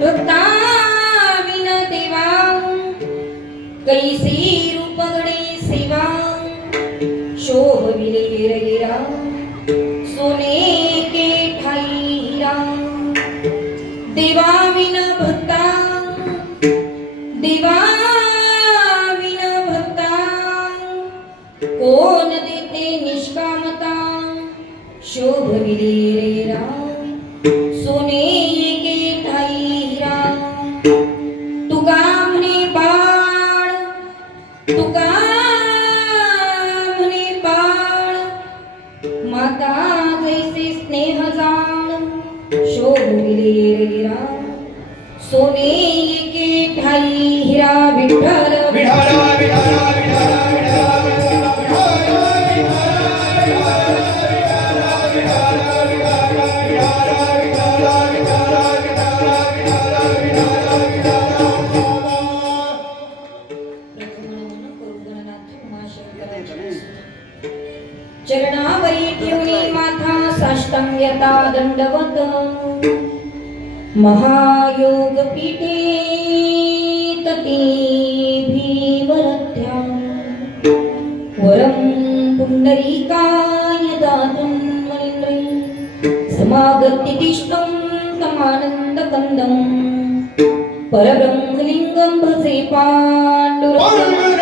भक्ता विन देवा कैसी रूप घडे सेवा शोभविले गिरा सोने के ठाई हीरा देवा विन भक्ता देवा विन भक्ता कोण देते निष्कामता शोभविले गिरा सोने के ठाई हीरा तुका म्हणे बाळ तुका म्हणे बाळ माता जैसे स्नेह जाळ शोभविले हीरा सोने के ठाई हीरा विठ्ठल विठ्ठल विठ्ठल चरणावरी ठेवली माथा साष्टांग्यता दंडवत महायोग पीठे तती भीमरथ्या वरम पुंडरीकाय दातुं मनिन्द्रै समागत्य तिष्ठं तमानंद कंदं परब्रह्मलिंगं भजे पांडुरंगं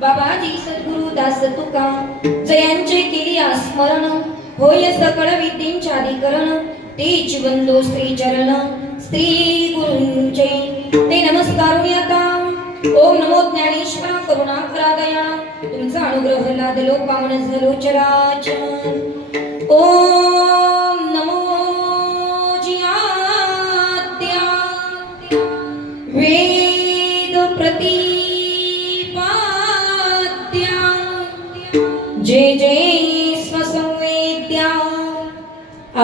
बाबाजी सद्गुरु दास तुका जयांचे केली स्मरण होय सकळ विद्येंचे अधिकरण तेच बंधू श्री चरण श्री गुरूंचे ते नमस्कारुनी आता ओम नमो ज्ञानेश्वर करुणाकरा दया तुमचा अनुग्रह लादलो पावन झालो चराचर ओम नमो जियाद्या वेद प्रति जय जय स्वसंवेद्या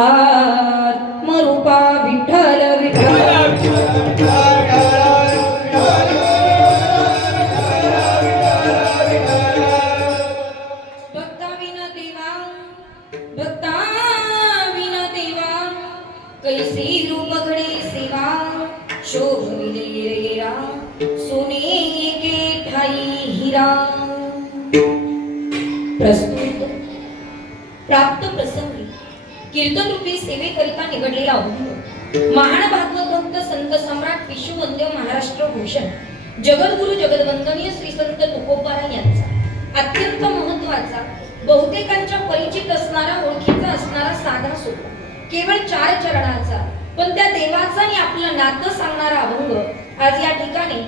आत्मरूपा विठ्ठल भक्ता विन देवा कैसी रूप घडे सेवा शोभविले हीरा सोने के ठाई हीरा प्रस्तुत प्राप्त प्रसंगी कीर्तन रूपी सेवेकरिता निवडलेला अभंग महान भागवत भक्त संत सम्राट विश्ववंद्य महाराष्ट्र भूषण जगद्गुरु जगदवंदनीय श्री संत तुकोबाराय यांचा अत्यंत महत्त्वाचा बहुतेकांच्या परिचित असणारा ओळखीचा असणारा साधा सोपा केवळ 4 चरणाचा पण त्या देवाचं आणि आपलं नातं सांगणारा अभंग आज या ठिकाणी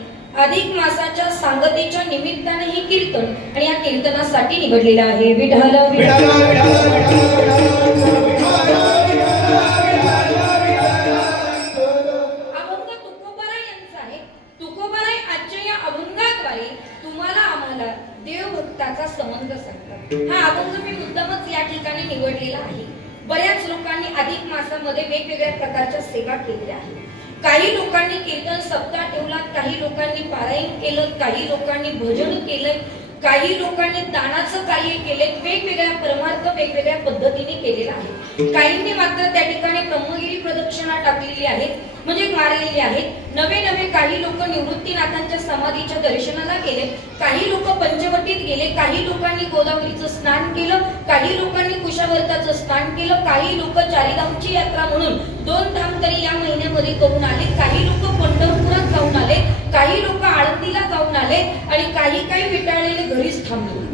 अधिक मासाच्या सांगतेच्या निमित्ताने हे कीर्तन आणि या कीर्तनासाठी निवडलेलं आहे. विठ्ठल विठ्ठल अभंग तुकोबाराय यांचा आहे. तुकोबाराय आजच्या या अभंगाद्वारे तुम्हाला आम्हाला देवभक्ताचा संबंध सांगतात. हा अभंग मी मुद्दामच या ठिकाणी निवडलेला आहे. बऱ्याच लोकांनी अधिक मासामध्ये वेगवेगळ्या प्रकारच्या सेवा केलेल्या आहेत. काही लोकांनी कीर्तन सप्ताह ठेवला, काही लोकांनी पारायण केलं, काही लोकांनी भजन केलं, काही लोकांनी दानाचं कार्य केले. वेगवेगळ्या परमार्थ वेगवेगळ्या पद्धतीने केलेला आहे. काहींनी मात्र त्या ठिकाणी ब्रह्मगिरी प्रदक्षिणा टाकलेली आहे, म्हणजे मारलेली आहे. नवे नवे काही लोक निवृत्तीनाथांच्या समाधीच्या दर्शनाला गेले, काही लोक पंचवटीत गेले, काही लोकांनी गोदावरीचं स्नान केलं, काही लोकांनी कुशावर्ताचं स्नान केलं, काही लोक चारीधामची यात्रा म्हणून 2 धाम तरी या महिन्यामध्ये करून आले, काही लोक पंढरपुरात जाऊन आले, काही लोक आळंदीला जाऊन आले आणि काही विटाळलेले घरीच थांबले.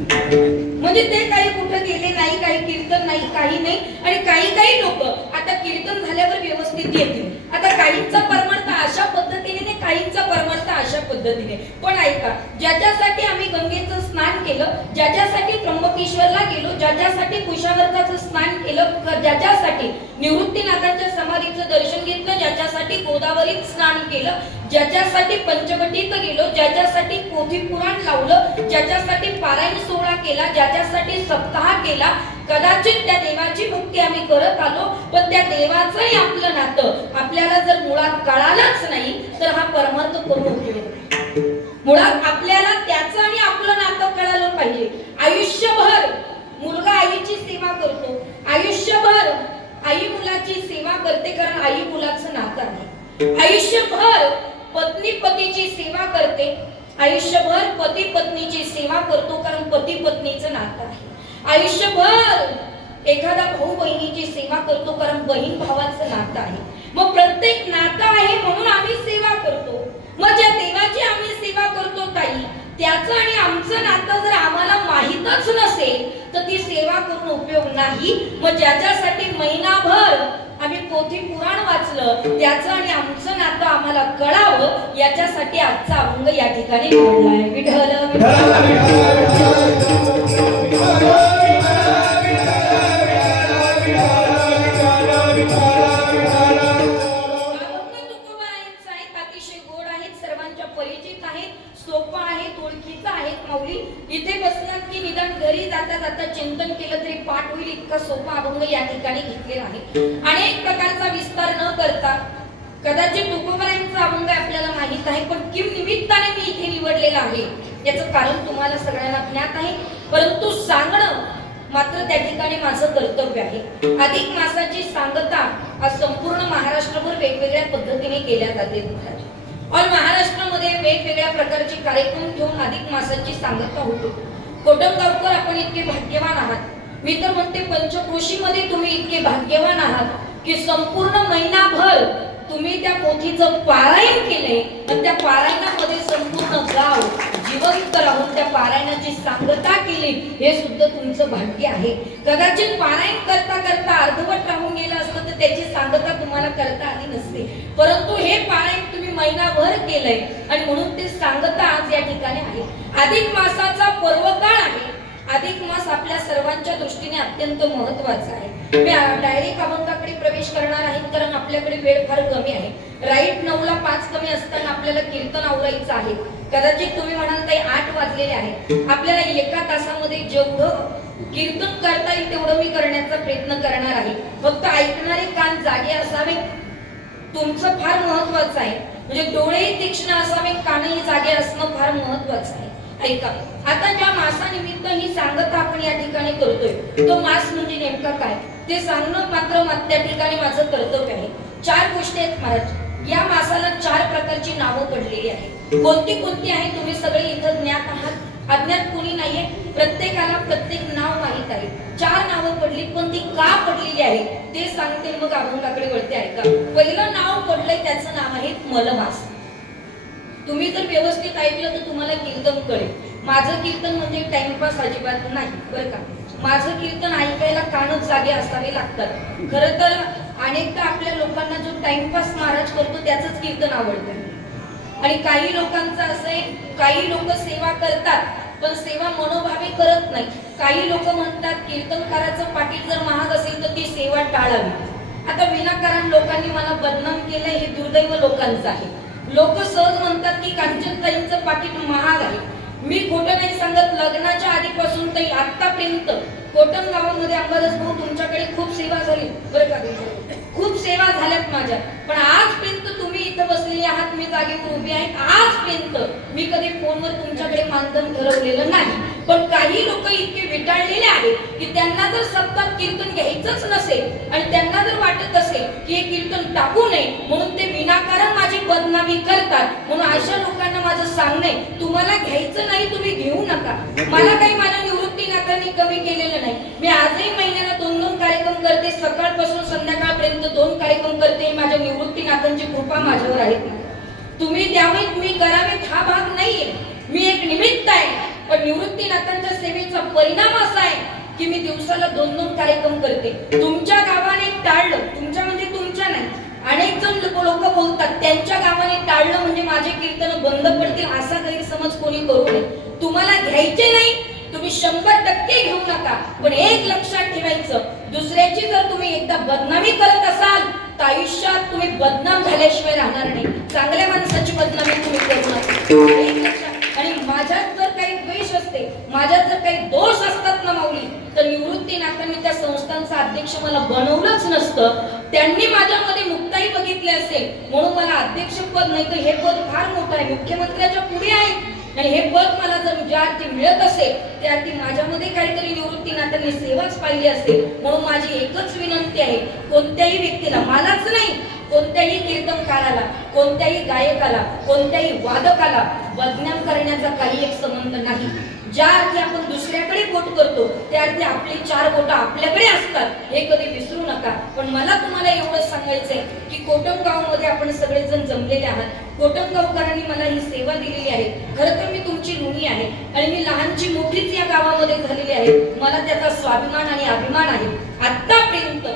म्हणजे ते काही कुठे गेले नाही, काही कीर्तन नाही, काही नाही. आणि काही लोक आता कीर्तन झाल्यावर व्यवस्थित येतील. आता काहींचा परमार्थ अशा पद्धतीने, काहींचा परमार्थ अशा पद्धतीने. पण ऐका, ज्याच्यासाठी आम्ही गंगेचं स्नान केलं, ज्याच्यासाठी त्र्यंबकेश्वरला गेलो, ज्याच्यासाठी कुशावर्ताचं स्नान केलं, ज्याच्यासाठी निवृत्तीनाथांच्या समाधीचं दर्शन घेतलं, ज्याच्यासाठी गोदावरीत स्नान केलं, ज्याच्यासाठी पंचवटीत गेलो, ज्याच्यासाठी पोथी पुराण लावलं, ज्याच्यासाठी पारायण सोहळा केला, ज्याच्यासाठी सप्ताह केला, कदाचित त्या देवाची भक्ती आम्ही करत आलो, पण त्या देवाचंही आपलं नातं आपल्याला जर मुळात कळालंच नाही तर हा परमार्थ करून उपयोग नाही. मुळात आपल्याला त्याचं आणि आपलं नातं कळालं पाहिजे. आयुष्यभर मुलगा आईची सेवा करतो, आयुष्यभर आई मुलाची सेवा करते, कारण आई मुलाचं नातं आहे. आयुष्यभर पत्नी पतीची सेवा करते, आयुष्यभर पती पत्नीची सेवा करतो, कारण पती पत्नीचं नातं आहे. आयुष्यभर एखादा भाऊ बहिणीची सेवा करतो, कारण बहीण भावाचं नातं आहे. मग प्रत्येक नातं आहे म्हणून आम्ही सेवा करतो. मग ज्या देवाची आम्ही सेवा करतो ताई, त्याचं आणि आमचं नातं जर आम्हाला माहीतच नसेल तर ती सेवा करून उपयोग नाही. मग ज्याच्यासाठी महिनाभर आम्ही पोथी पुराण वाचलं, त्याचं आणि आमचं नातं आम्हाला कळावं, याच्यासाठी आजचा अभंग या ठिकाणी निवडलाय. विठ्ठल अतिशय गोड आहेत, सर्वांच्या परिचित आहेत, सोपा आहे, ओळखीचा आहे. माऊली इथे बसलात की निदान घरी जाता जाता चिंतन केलं तरी पाठ होईल इतका सोपा अभंग या ठिकाणी घेतलेला आहे. अनेक प्रकारचा विस्तार न करता, कदाचित तुकोबारायांचा अभंग आपल्याला माहित आहे, पण किम निमित्ताने मी इथे निवडलेला आहे याचं कारण तुम्हाला सगळ्यांना ज्ञात आहे, परंतु सांगणं मात्र त्या ठिकाणी माझं कर्तव्य आहे. अधिक मासाची सांगता आज संपूर्ण महाराष्ट्रभर वेगवेगळ्या पद्धतीने केल्या जाते. और महाराष्ट्रामध्ये वेगवेगळ्या प्रकारचे कार्यक्रम घेऊन अधिक मासाची सांगता होतो. कोटमगावकर आपण इतके भाग्यवान आहात. मी तर म्हणते पंचक्रोशीमध्ये तुम्ही इतके भाग्यवान आहात की संपूर्ण महिनाभर तुम्ही त्या पोथीचं पारायण केले आणि त्या पारायणामध्ये संपूर्ण गाव जिवंत राहून त्या पारायणाची सांगता केली. हे सुद्धा तुमचं भाग्य आहे. कदाचित पारायण करता करता अर्धवट राहून गेलं असतं तर त्याची सांगता तुम्हाला करता आली नसते, परंतु हे पारायण तुम्ही महिनाभर केलंय आणि म्हणून ते सांगता आज या ठिकाणी आहे. अधिक मासाचा पर्वकाळ आहे. अधिक मास आपल्या सर्वांच्या दृष्टीने अत्यंत महत्त्वाचा आहे. मी डायरेक्ट अभंगाकडे प्रवेश करणार आहे कारण आपल्याकडे वेळ फार कमी आहे. राईट 9ला 5 कमी असताना आपल्याला कीर्तन आवरायचं आहे. कदाचित तुम्ही म्हणाल ताई 8 वाजलेले आहेत. आपल्याला एका तासामध्ये जेवढं कीर्तन करता येईल तेवढं मी करण्याचा प्रयत्न करणार आहे. फक्त ऐकणारे कान जागे असावे, तुमचं फार महत्त्वाचं आहे. म्हणजे डोळेही तीक्ष्ण असावे, कानही जागे असणं फार महत्त्वाचं आहे. ऐका, आता ज्या मासानिमित्त ही सांगता आपण या ठिकाणी करतोय, तो मास म्हणजे नेमका काय ते सांगणं मात्र त्या ठिकाणी माझं कर्तव्य आहे. 4 गोष्टी आहेत महाराज. या मासाला 4 प्रकारची नावं पडलेली आहेत. कोणती कोणती आहे तुम्ही सगळे इथं ज्ञात आहात, अज्ञात कोणी नाहीये. प्रत्येकाला प्रत्येक नाव माहित आहे. 4 नावं पडली, पण ती का पडलेली आहे ते सांगते, मग अभंगाकडे वळते. ऐका, पहिलं नाव पडलंय त्याचं नाव आहे मलमास. तुम्ही जर व्यवस्थित ऐकलं तर तुम्हाला कीर्तन कळेल. माझं कीर्तन म्हणजे टाइमपास अजिबात नाही बरं का. माझं कीर्तन ऐकायला कानच जागे असावे लागतात. खरं तर अनेकदा आपल्या लोकांना जो टाइमपास महाराज करतो त्याचंच कीर्तन आवडतं. आणि काही लोकांचं असं आहे, काही लोक सेवा करतात पण सेवा मनोभावे करत नाही. काही लोक म्हणतात कीर्तनकाराचं पाकीट जर महाग असेल तर ती सेवा टाळावी. आता विनाकारण लोकांनी मला बदनाम केलंय, हे दुर्दैव लोकांचं आहे. लोक सहज म्हणतात की कांचनताईंचं पाकीट महाग आहे. मी खोटं नाही सांगत, लग्नाच्या आधीपासून ते आतापर्यंत कोटम गावामध्ये अंबादास भाऊ तुमच्याकडे खूप सेवा झाली बरं का, खूप सेवा झाल्यात माझ्या. पण आजपर्यंत तुम्ही इथं बसलेले आहात, मी जागेवर उभी आहे, आजपर्यंत मी कधी फोनवर तुमच्याकडे मानधन ठरवलेलं नाही. पण काही लोक इतके विटाळलेले आहेत की त्यांना जर सप्ताह कीर्तन घ्यायचंच नसेल आणि त्यांना जर वाटत असेल की हे कीर्तन टाकू नये म्हणून ते विनाकारण माझी बदनामी करतात. म्हणून अशा लोकांना माझं सांगणे, तुम्हाला घ्यायचं नाही तुम्ही घेऊ नका. मला काही माझ्या निवृत्तीनाथांनी कमी केलेलं नाही. मी आजही महिन्याला 2-2 कार्यक्रम करते, सकाळपासून संध्याकाळपर्यंत 2 कार्यक्रम करते. माझ्या निवृत्तीनाथांची कृपा माझ्यावर आहे. तुम्ही द्यावेत मी करावेत हा भाग नाहीये, मी एक निमित्त आहे. पण निवृत्तीनाथांच्या सेवेचा परिणाम असा आहे की मी दिवसाला 2-2 कार्यक्रम करते. तुमच्या गावाने टाळलं, तुमच्या म्हणजे तुमच्या नाही, अनेक जण लोक बोलतात त्यांच्या गावाने टाळलं म्हणजे माझे कीर्तन बंद पडतील असा गैरसमज कोणी करू नये. तुम्हाला घ्यायचे नाही तुम्ही 100% घेऊ नका. पण एक लक्षात ठेवायचं, दुसऱ्याची जर तुम्ही एकदा बदनामी करत असाल तर आयुष्यात तुम्ही बदनाम झाल्याशिवाय राहणार नाही. चांगल्या माणसाची बदनामी तुम्ही करू नका, एक लक्षात. आणि माझ्यात जर काही द्वेष असते, माझ्यात जर काही दोष असतात ना माऊली, तर निवृत्तीनाथांनी त्या संस्थांचा अध्यक्ष मला बनवलंच नसतं. त्यांनी माझ्यामध्ये मुक्ताई बघितली असेल म्हणून मला अध्यक्ष पद नाही तर हे पद फार मोठं आहे, मुख्यमंत्र्याच्या पुढे आहे. आणि हे पद मला जर ज्या अर्थी मिळत असेल त्या अर्थी माझ्यामध्ये काहीतरी निवृत्तीनाथांनी सेवाच पाहिली असेल. म्हणून माझी एकच विनंती आहे, कोणत्याही व्यक्तीला, मलाच नाही, कोणत्याही कीर्तनकाराला, कोणत्याही गायकाला, कोणत्याही वादकाला बदनाम करण्याचा काही एक संबंध नाही. ज्या अर्थी आपण दुसऱ्याकडे बोट करतो त्या अर्थी आपली 4 बोट आपल्याकडे असतात, हे कधी विसरू नका. पण मला तुम्हाला एवढंच सांगायचंय की कोटमगावमध्ये आपण सगळेजण जमलेले आहात. कोटमगावकरांनी मला ही सेवा दिलेली आहे. खरं तर मी तुमची ऋणी आहे आणि मी लहानची मोठीच या गावामध्ये झालेली आहे. मला त्याचा स्वाभिमान आणि अभिमान आहे. आतापर्यंत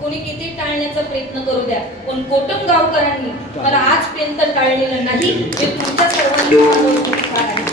कोणी किती टाळण्याचा प्रयत्न करू द्या, पण कोटमगावकरांनी मला आजपर्यंत टाळलेलं नाही. हे तुमच्या सर्वांचे उपकार आहे,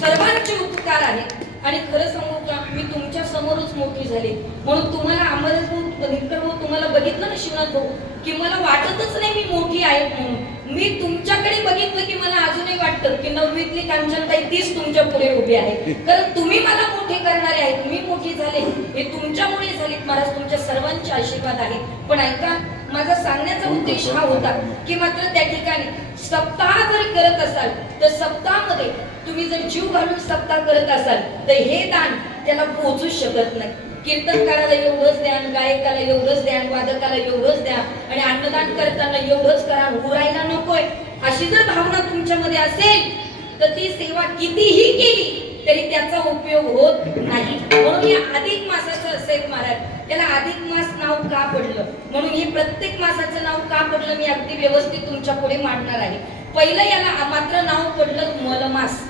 सर्वांचे उपकार आहेत. आणि खरं सांगू का, मी तुमच्या समोरच मोठी झाले. म्हणून तुम्हाला अंबादास भाऊ, निमकर भाऊ, तुम्हाला बघितलं ना शिवनाथ भाऊ, की मला वाटतच नाही मी मोठी आहे म्हणून. मी तुमच्याकडे बघितलं की मला अजूनही वाटतं की 9वीतली कांचनताई तीच तुमच्या पुढे उभी आहे. कारण तुम्ही मला मोठे करणारे आहेत. मी मोठी झाले हे तुमच्यामुळे झालेत महाराज, तुमच्या सर्वांचे आशीर्वाद आहेत. पण ऐका, माझा सांगण्याचा उद्देश हा होता की मात्र त्या ठिकाणी सप्ताह जर करत असाल तर सप्ताहामध्ये तुम्ही जर जीव घालून सप्ताह करत असाल तर हे दान त्याला पोहोचू शकत नाही. कीर्तनकाराला एवढंच द्या, गायकाला एवढंच द्या, वादकाला एवढंच द्या आणि अन्नदान करताना एवढंच करा, उरायला नकोय, अशी जर भावना तुमच्यामध्ये असेल तर ती सेवा कितीही केली तरी त्याचा उपयोग होत नाही. म्हणून या अधिक मासाचं असेल महाराज, त्याला अधिक मास नाव का पडलं, म्हणून हे प्रत्येक मासाचं नाव का पडलं मी अगदी व्यवस्थित तुमच्या पुढे मांडणार आहे. पहिलं याला मात्र नाव पडलं मलमास.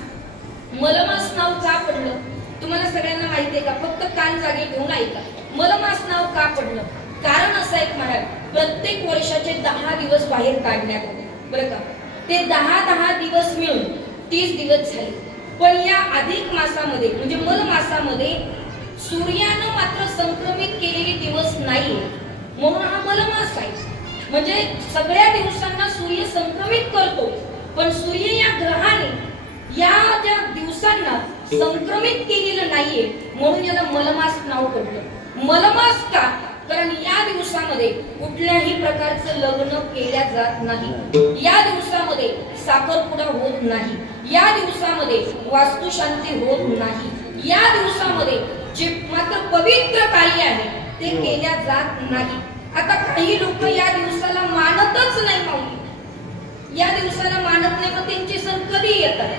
मलमास नाव का पडलं तुम्हाला सगळ्यांना माहिती आहे का? फक्त कान जागे ठेवून ऐका. मलमास नाव का पडलं? कारण असं आहे महाराज, प्रत्येक वर्षाचे 10 दिवस बाहेर काढण्यात आले बरं का. ते 10 दिवस मिळून 30 दिवस झाले. पण या अधिक मासामध्ये म्हणजे मल मासामध्ये सूर्यानं मात्र संक्रमित केलेले दिवस नाही, म्हणून हा मलमास आहे. म्हणजे सगळ्या दिवसांना सूर्य संक्रमित करतो, पण सूर्य या ग्रहाने या ज्या दिवसांना संक्रमित केलेलं नाहीये, म्हणून याला मलमास नाव पडलं. मलमास का? कारण या दिवसामध्ये कुठल्याही प्रकारचं लग्न केल्या जात नाही. या दिवसामध्ये साखरपुडा होत नाही. या दिवसामध्ये वास्तुशांती होत नाही. या दिवसामध्ये जे मात्र पवित्र कार्य आहे ते केल्या जात नाही. आता काही लोक या दिवसाला मानतच नाही माऊली, या दिवसाला मानत नाही, पण त्यांचे सण कधी येतात.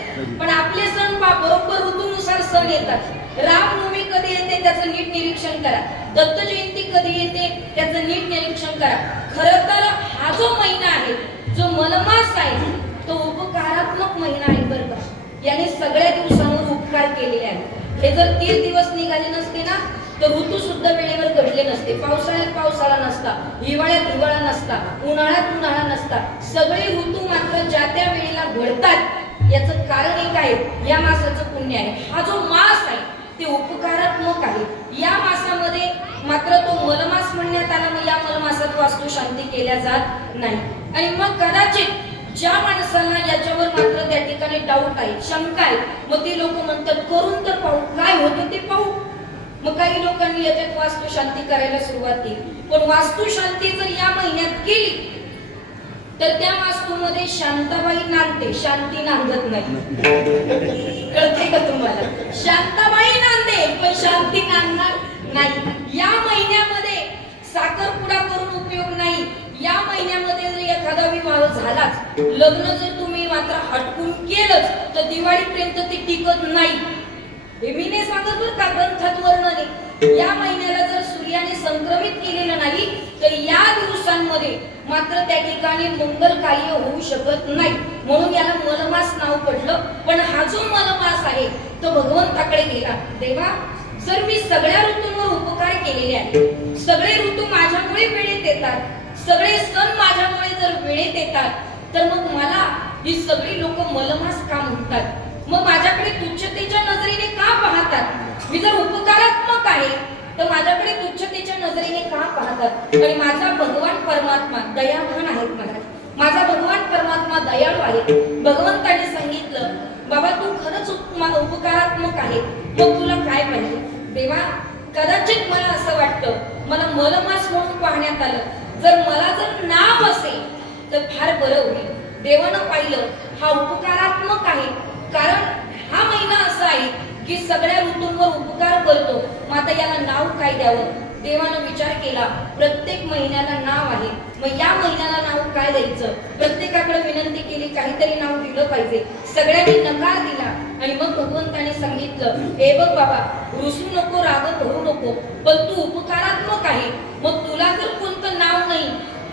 पण आपले सण बरोबर ऋतूनुसार सण येतात. रामनवमी कधी येते त्याचं नीट निरीक्षण करा. दत्त जयंती कधी येते त्याचं नीट निरीक्षण करा. खरं तर हा जो महिना आहे, जो मलमास आहे, तो उपकारात्मक महिना आहे बरं का. याने सगळ्या दिवसांवर उपकार केलेले आहेत. हे जर 30 दिवस निघाले नसते ना तर ऋतू सुद्धा वेळेवर घडले नसते. पावसाळ्यात पावसाळा नसता, हिवाळ्यात हिवाळा नसता, उन्हाळ्यात उन्हाळा नसता. सगळे ऋतू मात्र ज्या त्या वेळेला घडतात. याचं कारण एक आहे, या मासाचं पुण्य आहे. हा जो मास आहे ते उपकारात्मक आहे. या मासामध्ये मात्र तो मलमास म्हणण्यात आला, मग या मलमासात वास्तुशांती केल्या जात नाही. आणि मग कदाचित ज्या माणसांना याच्यावर मात्र त्या ठिकाणी डाऊट आहे, शंका आहे, मग ते लोक म्हणतात करून तर पाहू, काय होतं ते पाहू. मग काही लोकांनी याच्यात वास्तुशांती करायला सुरुवात केली. पण वास्तुशांती जर या महिन्यात केली तर त्या वास्तूमध्ये शांताबाई नांदते, शांती नांदत नाही. कळते का तुम्हाला? शांताबाई नांदे पण शांती नांदणार नाही. या महिन्यामध्ये साखरपुडा करून उपयोग नाही. या महिन्यामध्ये जर एखादा विवाह झालाच, लग्न जर तुम्ही मात्र हटकून केलंच तर दिवाळीपर्यंत ते टिकत नाही. हे मी नाही सांगत बरं का, ग्रंथात वर्णन आहे. या महिन्याला जर सूर्याने संक्रमित केलेलं नाही तर या दिवसांमध्ये मात्र त्या ठिकाणी मंगल कार्य होऊ शकत नाही. म्हणून याला मलमास नाव पडलं. पण हा जो मलमास आहे तो भगवंताकडे गेला, देवा जर मी सगळ्या ऋतूंवर उपकार केलेले आहेत, सगळे ऋतू माझ्यामुळे वेळेत येतात, सगळे सण माझ्यामुळे जर वेळेत येतात, तर मग मला ही सगळी लोक मलमास का म्हणतात? मग माझ्याकडे तुच्छतेच्या नजरेने का पाहतात? मी जर उपकारात्मक आहे तर माझ्याकडे तुच्छतेच्या नजरेने का पाहतात? आणि माझा भगवान परमात्मा दयावान आहे. माझा भगवान परमात्मा दयाळू आहे. भगवंताने सांगितलं, बाबा तू खरंच उपकारात्मक आहे, मग तुला काय पाहिजे? देवा कदाचित मला असं वाटतं, मला मलमास म्हणून पाहण्यात आलं, जर मला जर नाव असेल तर फार बरं होईल. देवानं पाहिलं हा उपकारात्मक आहे, कारण हा महिना असा आहे की सगळ्या ऋतूंवर उपकार करतो. मग आता याला नाव काय द्यावं? देवानं विचार केला, प्रत्येक महिन्याला नाव आहे, मग या महिन्याला नाव काय द्यायचं? प्रत्येकाकडे विनंती केली, काहीतरी नाव दिलं पाहिजे. सगळ्यांनी नकार दिला. आणि मग भगवंताने सांगितलं, हे बघ बाबा, रुसू नको, राग करू नको, पण तू उपकारात्मक आहे. मग तुला जर कोणतं नाव नाही,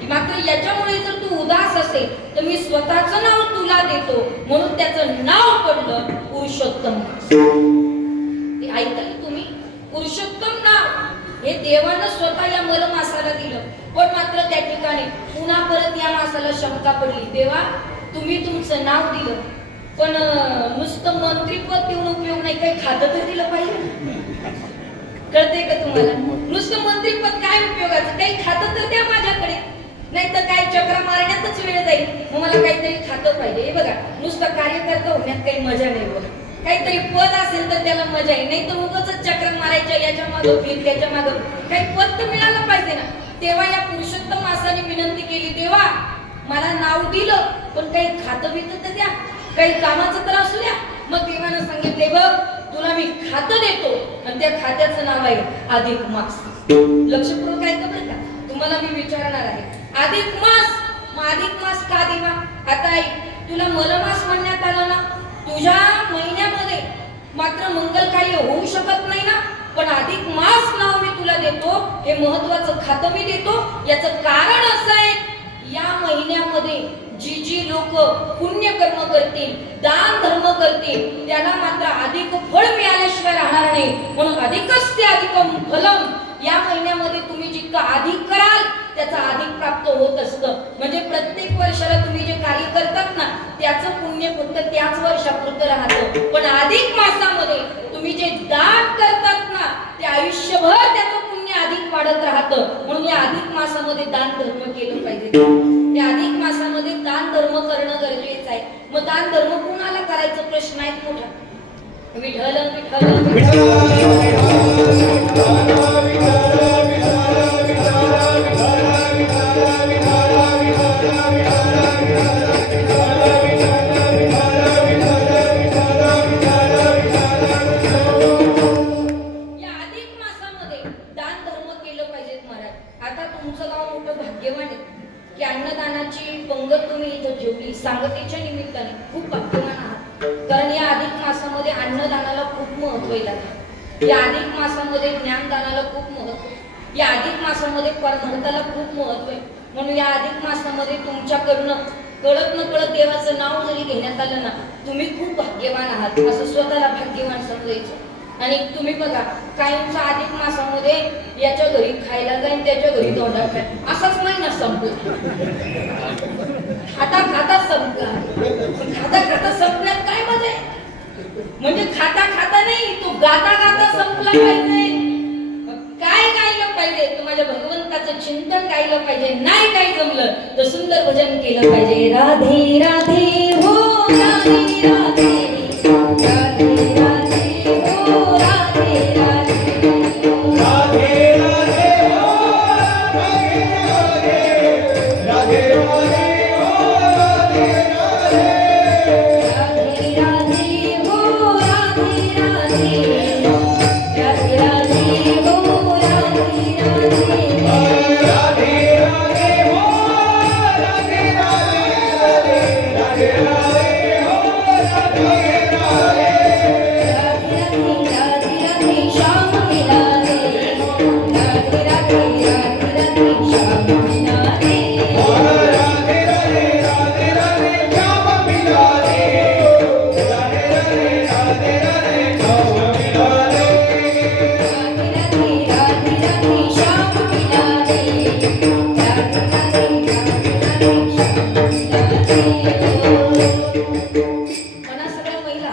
मात्र याच्यामुळे जर तू उदास असेल तर मी स्वतःचं नाव तुला देतो. म्हणून त्याचं नाव पडलं पुरुषोत्तम. ते ऐकलं तुम्ही? पुरुषोत्तम नाव हे देवानं स्वतः या मलमासाला दिलं. पण मात्र त्या ठिकाणी पुन्हा परत या मासाला शंका पडली, देवा तुम्ही तुमचं नाव दिलं, पण नुसतं मंत्रीपद देऊन उपयोग नाही, काही खातं तर दिलं पाहिजे. कळते का तुम्हाला? नुसतं मंत्रीपद काय उपयोगाचं? काही खातं तर द्या माझ्याकडे, नाही तर काय चक्र मारण्यातच वेळ जाईल. मग मला काहीतरी खातं पाहिजे. हे बघा, नुसतं कार्यकर्ता होण्यात काही मजा नाही बघा. काहीतरी पद असेल तर त्याला मजा आहे, नाही तर उगाच चक्र मारायच्या, याच्या मागं फिर त्याच्या मागं. काही पद तर मिळालं पाहिजे ना. तेव्हा या पुरुषोत्तम मासाने विनंती केली, देवा मला नाव दिलं पण काही खातं बितं तर द्या, काही कामाचं तर असू द्या. मग देवानं सांगितले, बघ तुला मी खातं देतो आणि त्या खात्याचं नाव आहे अधिक मास. लक्षपूर्वक ऐका बरं का, तुम्हाला मी विचारणार आहे, अधिक मास. मग अधिक मास का देवा? आता ऐक, तुला मलमास म्हणण्यात आलं ना, तुझ्या महिन्यामध्ये मात्र मंगल कार्य होऊ शकत नाही ना, पण अधिक मास नाव मी तुला देतो, हे महत्वाचं खातं मी देतो. याचं कारण असं आहे, या महिन्यामध्ये जी लोक पुण्यकर्म करतील, दान धर्म करतील, त्यांना मात्र अधिक फळ मिळाल्याशिवाय राहणार नाही. म्हणून अधिकच ते अधिकम फलम. या महिन्यामध्ये तुम्ही जितकं अधिक कराल त्याचा अधिक प्राप्त होत असतं. म्हणजे प्रत्येक वर्षाला तुम्ही जे कार्य करतात ना, त्याचं पुण्य फक्त त्याच वर्षापुरतं राहतं. पण अधिक मासामध्ये तुम्ही जे दान करतात ना, ते आयुष्यभर त्याचं पुण्य अधिक वाढत राहतं. म्हणून या अधिक मासामध्ये दान धर्म केलं पाहिजे. त्या अधिक मासामध्ये दान धर्म करणं गरजेचं आहे. मग दान धर्म कोणाला करायचं प्रश्न आहे मोठा. विठ्ठल विठ्ठल की अन्नदानाची पंगत तुम्ही इथं ठेवली सांगतेच्या निमित्ताने खूप भाग्यवान आहात. कारण या अधिक मासामध्ये अन्नदानाला खूप महत्त्व आहे. या अधिक मासामध्ये ज्ञानदानाला खूप महत्त्व आहे. या अधिक मासामध्ये परमार्थाला खूप महत्त्व आहे. म्हणून या अधिक मासामध्ये तुमच्याकडनं कळत न कळत देवाचं नाव जरी घेण्यात आलं ना, तुम्ही खूप भाग्यवान आहात. असं स्वतःला भाग्यवान समजायचं. आणि तुम्ही बघा कायमचा अधिक मासामध्ये याच्या घरी खायला जाईन त्याच्या घरी तोंडात खाय असाच महिना संपला. खाता खाता संपला. खाता खाता संपल्यात काय मजा आहे? म्हणजे खाता खाता नाही तो गाता गाता संपला पाहिजे. काय गायलं पाहिजे? तर माझ्या भगवंताचं चिंतन गायलं पाहिजे. नाही काही जमलं तर सुंदर भजन केलं पाहिजे. राधे राधे हो राधे राधे राधे राधे हो राधे राधे राधे राधे हो राधे राधे राधे राधे हो राधे राधे राधे राधे हो राधे राधे राधे राधे हो राधे राधे राधे राधे हो राधे राधे राधे राधे हो राधे राधे राधे राधे श्याम मिला रे राधे राधे श्याम मिला रे राधे राधे राधे राधे श्याम मिला रे राधे राधे राधे राधे श्याम मिला रे राधे राधे श्याम मिला रे राधे राधे श्याम मिला रे. म्हणा सगळ्या महिला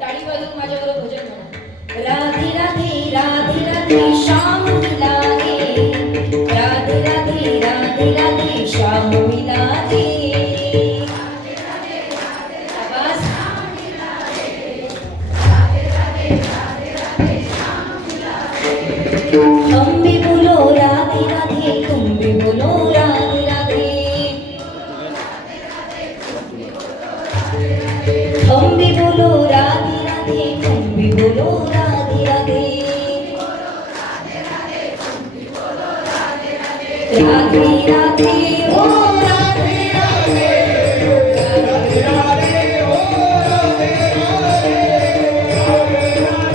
टाळी वाजवून माझ्याबरोबर भजन म्हणा. राधे राधे राधे राधे श्याम मिला रे राधे राधे राधे राधे श्याम मिला रे. आवाज. हम भी बोलो राधे राधे तुम भी बोलो राधे राधे. हम भी बोलो राधे राधे तुम भी बोलो राधे राधे राधे राधे हो राधे राधे राधे राधे हो राधे राधे राधे राधे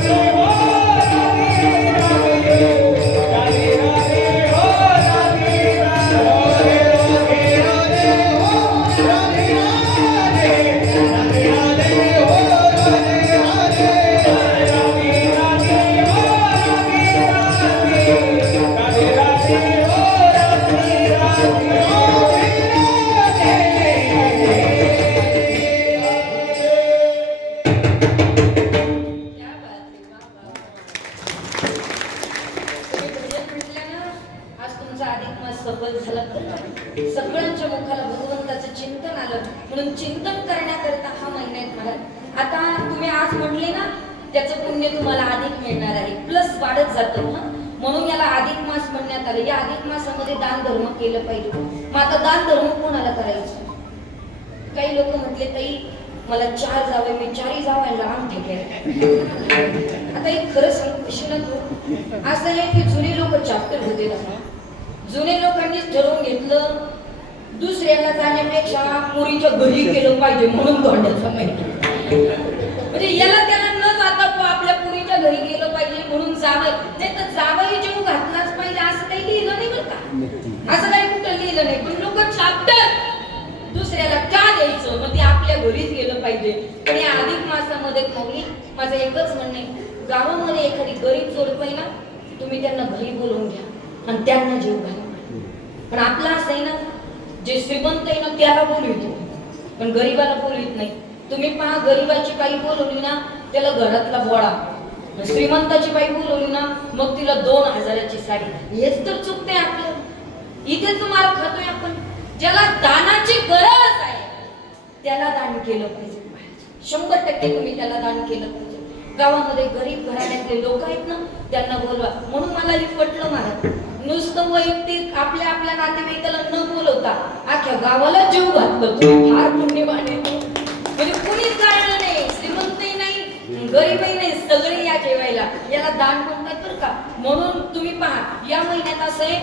हो राधे राधे राधे राधे हो राधे राधे राधे राधे हो राधे राधे राधे राधे हो राधे राधे राधे राधे हो राधे राधे राधे राधे हो क्या बात आहे, वा, वा, वा. तुम्ही भजन म्हटलं ना, आज तुमचा अधिक मास सफल झाला तर सगळ्यांच्या मुखाला भगवंताचं चिंतन आलं म्हणून चिंतन करण्याकरता हा महिना आहे महाराज. आता तुम्ही आज म्हटले ना त्याचं पुण्य तुम्हाला अधिक मिळणार आहे प्लस वाढत जातं हा म्हणून याला अधिक मास म्हणण्यात आलं. या अधिक मासामध्ये दान धर्म केलं पाहिजे. मग आता दान धर्म कोणाला करायचं? काही लोक म्हटले ताई मला 4 जावे मी 4ही जावायला लांब ठेकेल. आता एक खरं सांग कशी ना तू असं आहे की जुने लोक चॅप्टर होते ना. जुने लोकांनीच ठरवून घेतलं दुसऱ्याला जाण्यापेक्षा पुरीच्या घरी केलं पाहिजे म्हणून धोंड्याचा महिना. म्हणजे याला त्याला न जाता आपल्या पुरीच्या घरी गेलं पाहिजे म्हणून जावं. नाही तर जावई जेव घातलाच पाहिजे असं काही लिहिलं नाही बरं का. असं काही कुठं लिहिलं नाही. पण लोक चॅप्टर दुसऱ्याला का द्यायचं मग ते आपल्या घरीच गेलं पाहिजे. पण या अधिक मासामध्ये मौली माझं एकच म्हणणे गावामध्ये एखादी गरीब जोडपं आहे ना तुम्ही त्यांना घरी बोलवून घ्या आणि त्यांना जीव घाला. पण आपला असं आहे ना जे श्रीमंत आहे ना त्याला बोलवितो पण गरीबाला बोलवित नाही. तुम्ही पहा गरीबाची बाई बोलवली ना त्याला घरातला बोळा. श्रीमंताची बाई बोलवली ना मग तिला 2000ची साडी. हेच तर चुकते आपलं. इथेच मार खातोय आपण. ज्याला दानाची गरज आहे त्याला दान केलं पाहिजे. 100% तुम्ही त्याला दान केलं पाहिजे. गावामध्ये गरीब घराण्यातले लोक आहेत ना त्यांना बोलवा. म्हणून मला हे पटलं महाराज. नुसतं वैयक्तिक आपल्या आपल्या नातेवाईकाला न बोलवता अख्ख्या गावाला जीव घातलं. तुम्ही फार पुण्यवान आहे. म्हणजे कुणीच जाणलं नाही श्रीमंतही नाही गरीबही नाही सगळे या जेवायला. याला दान म्हणतात बरं का. म्हणून तुम्ही पहा या महिन्यात असं आहे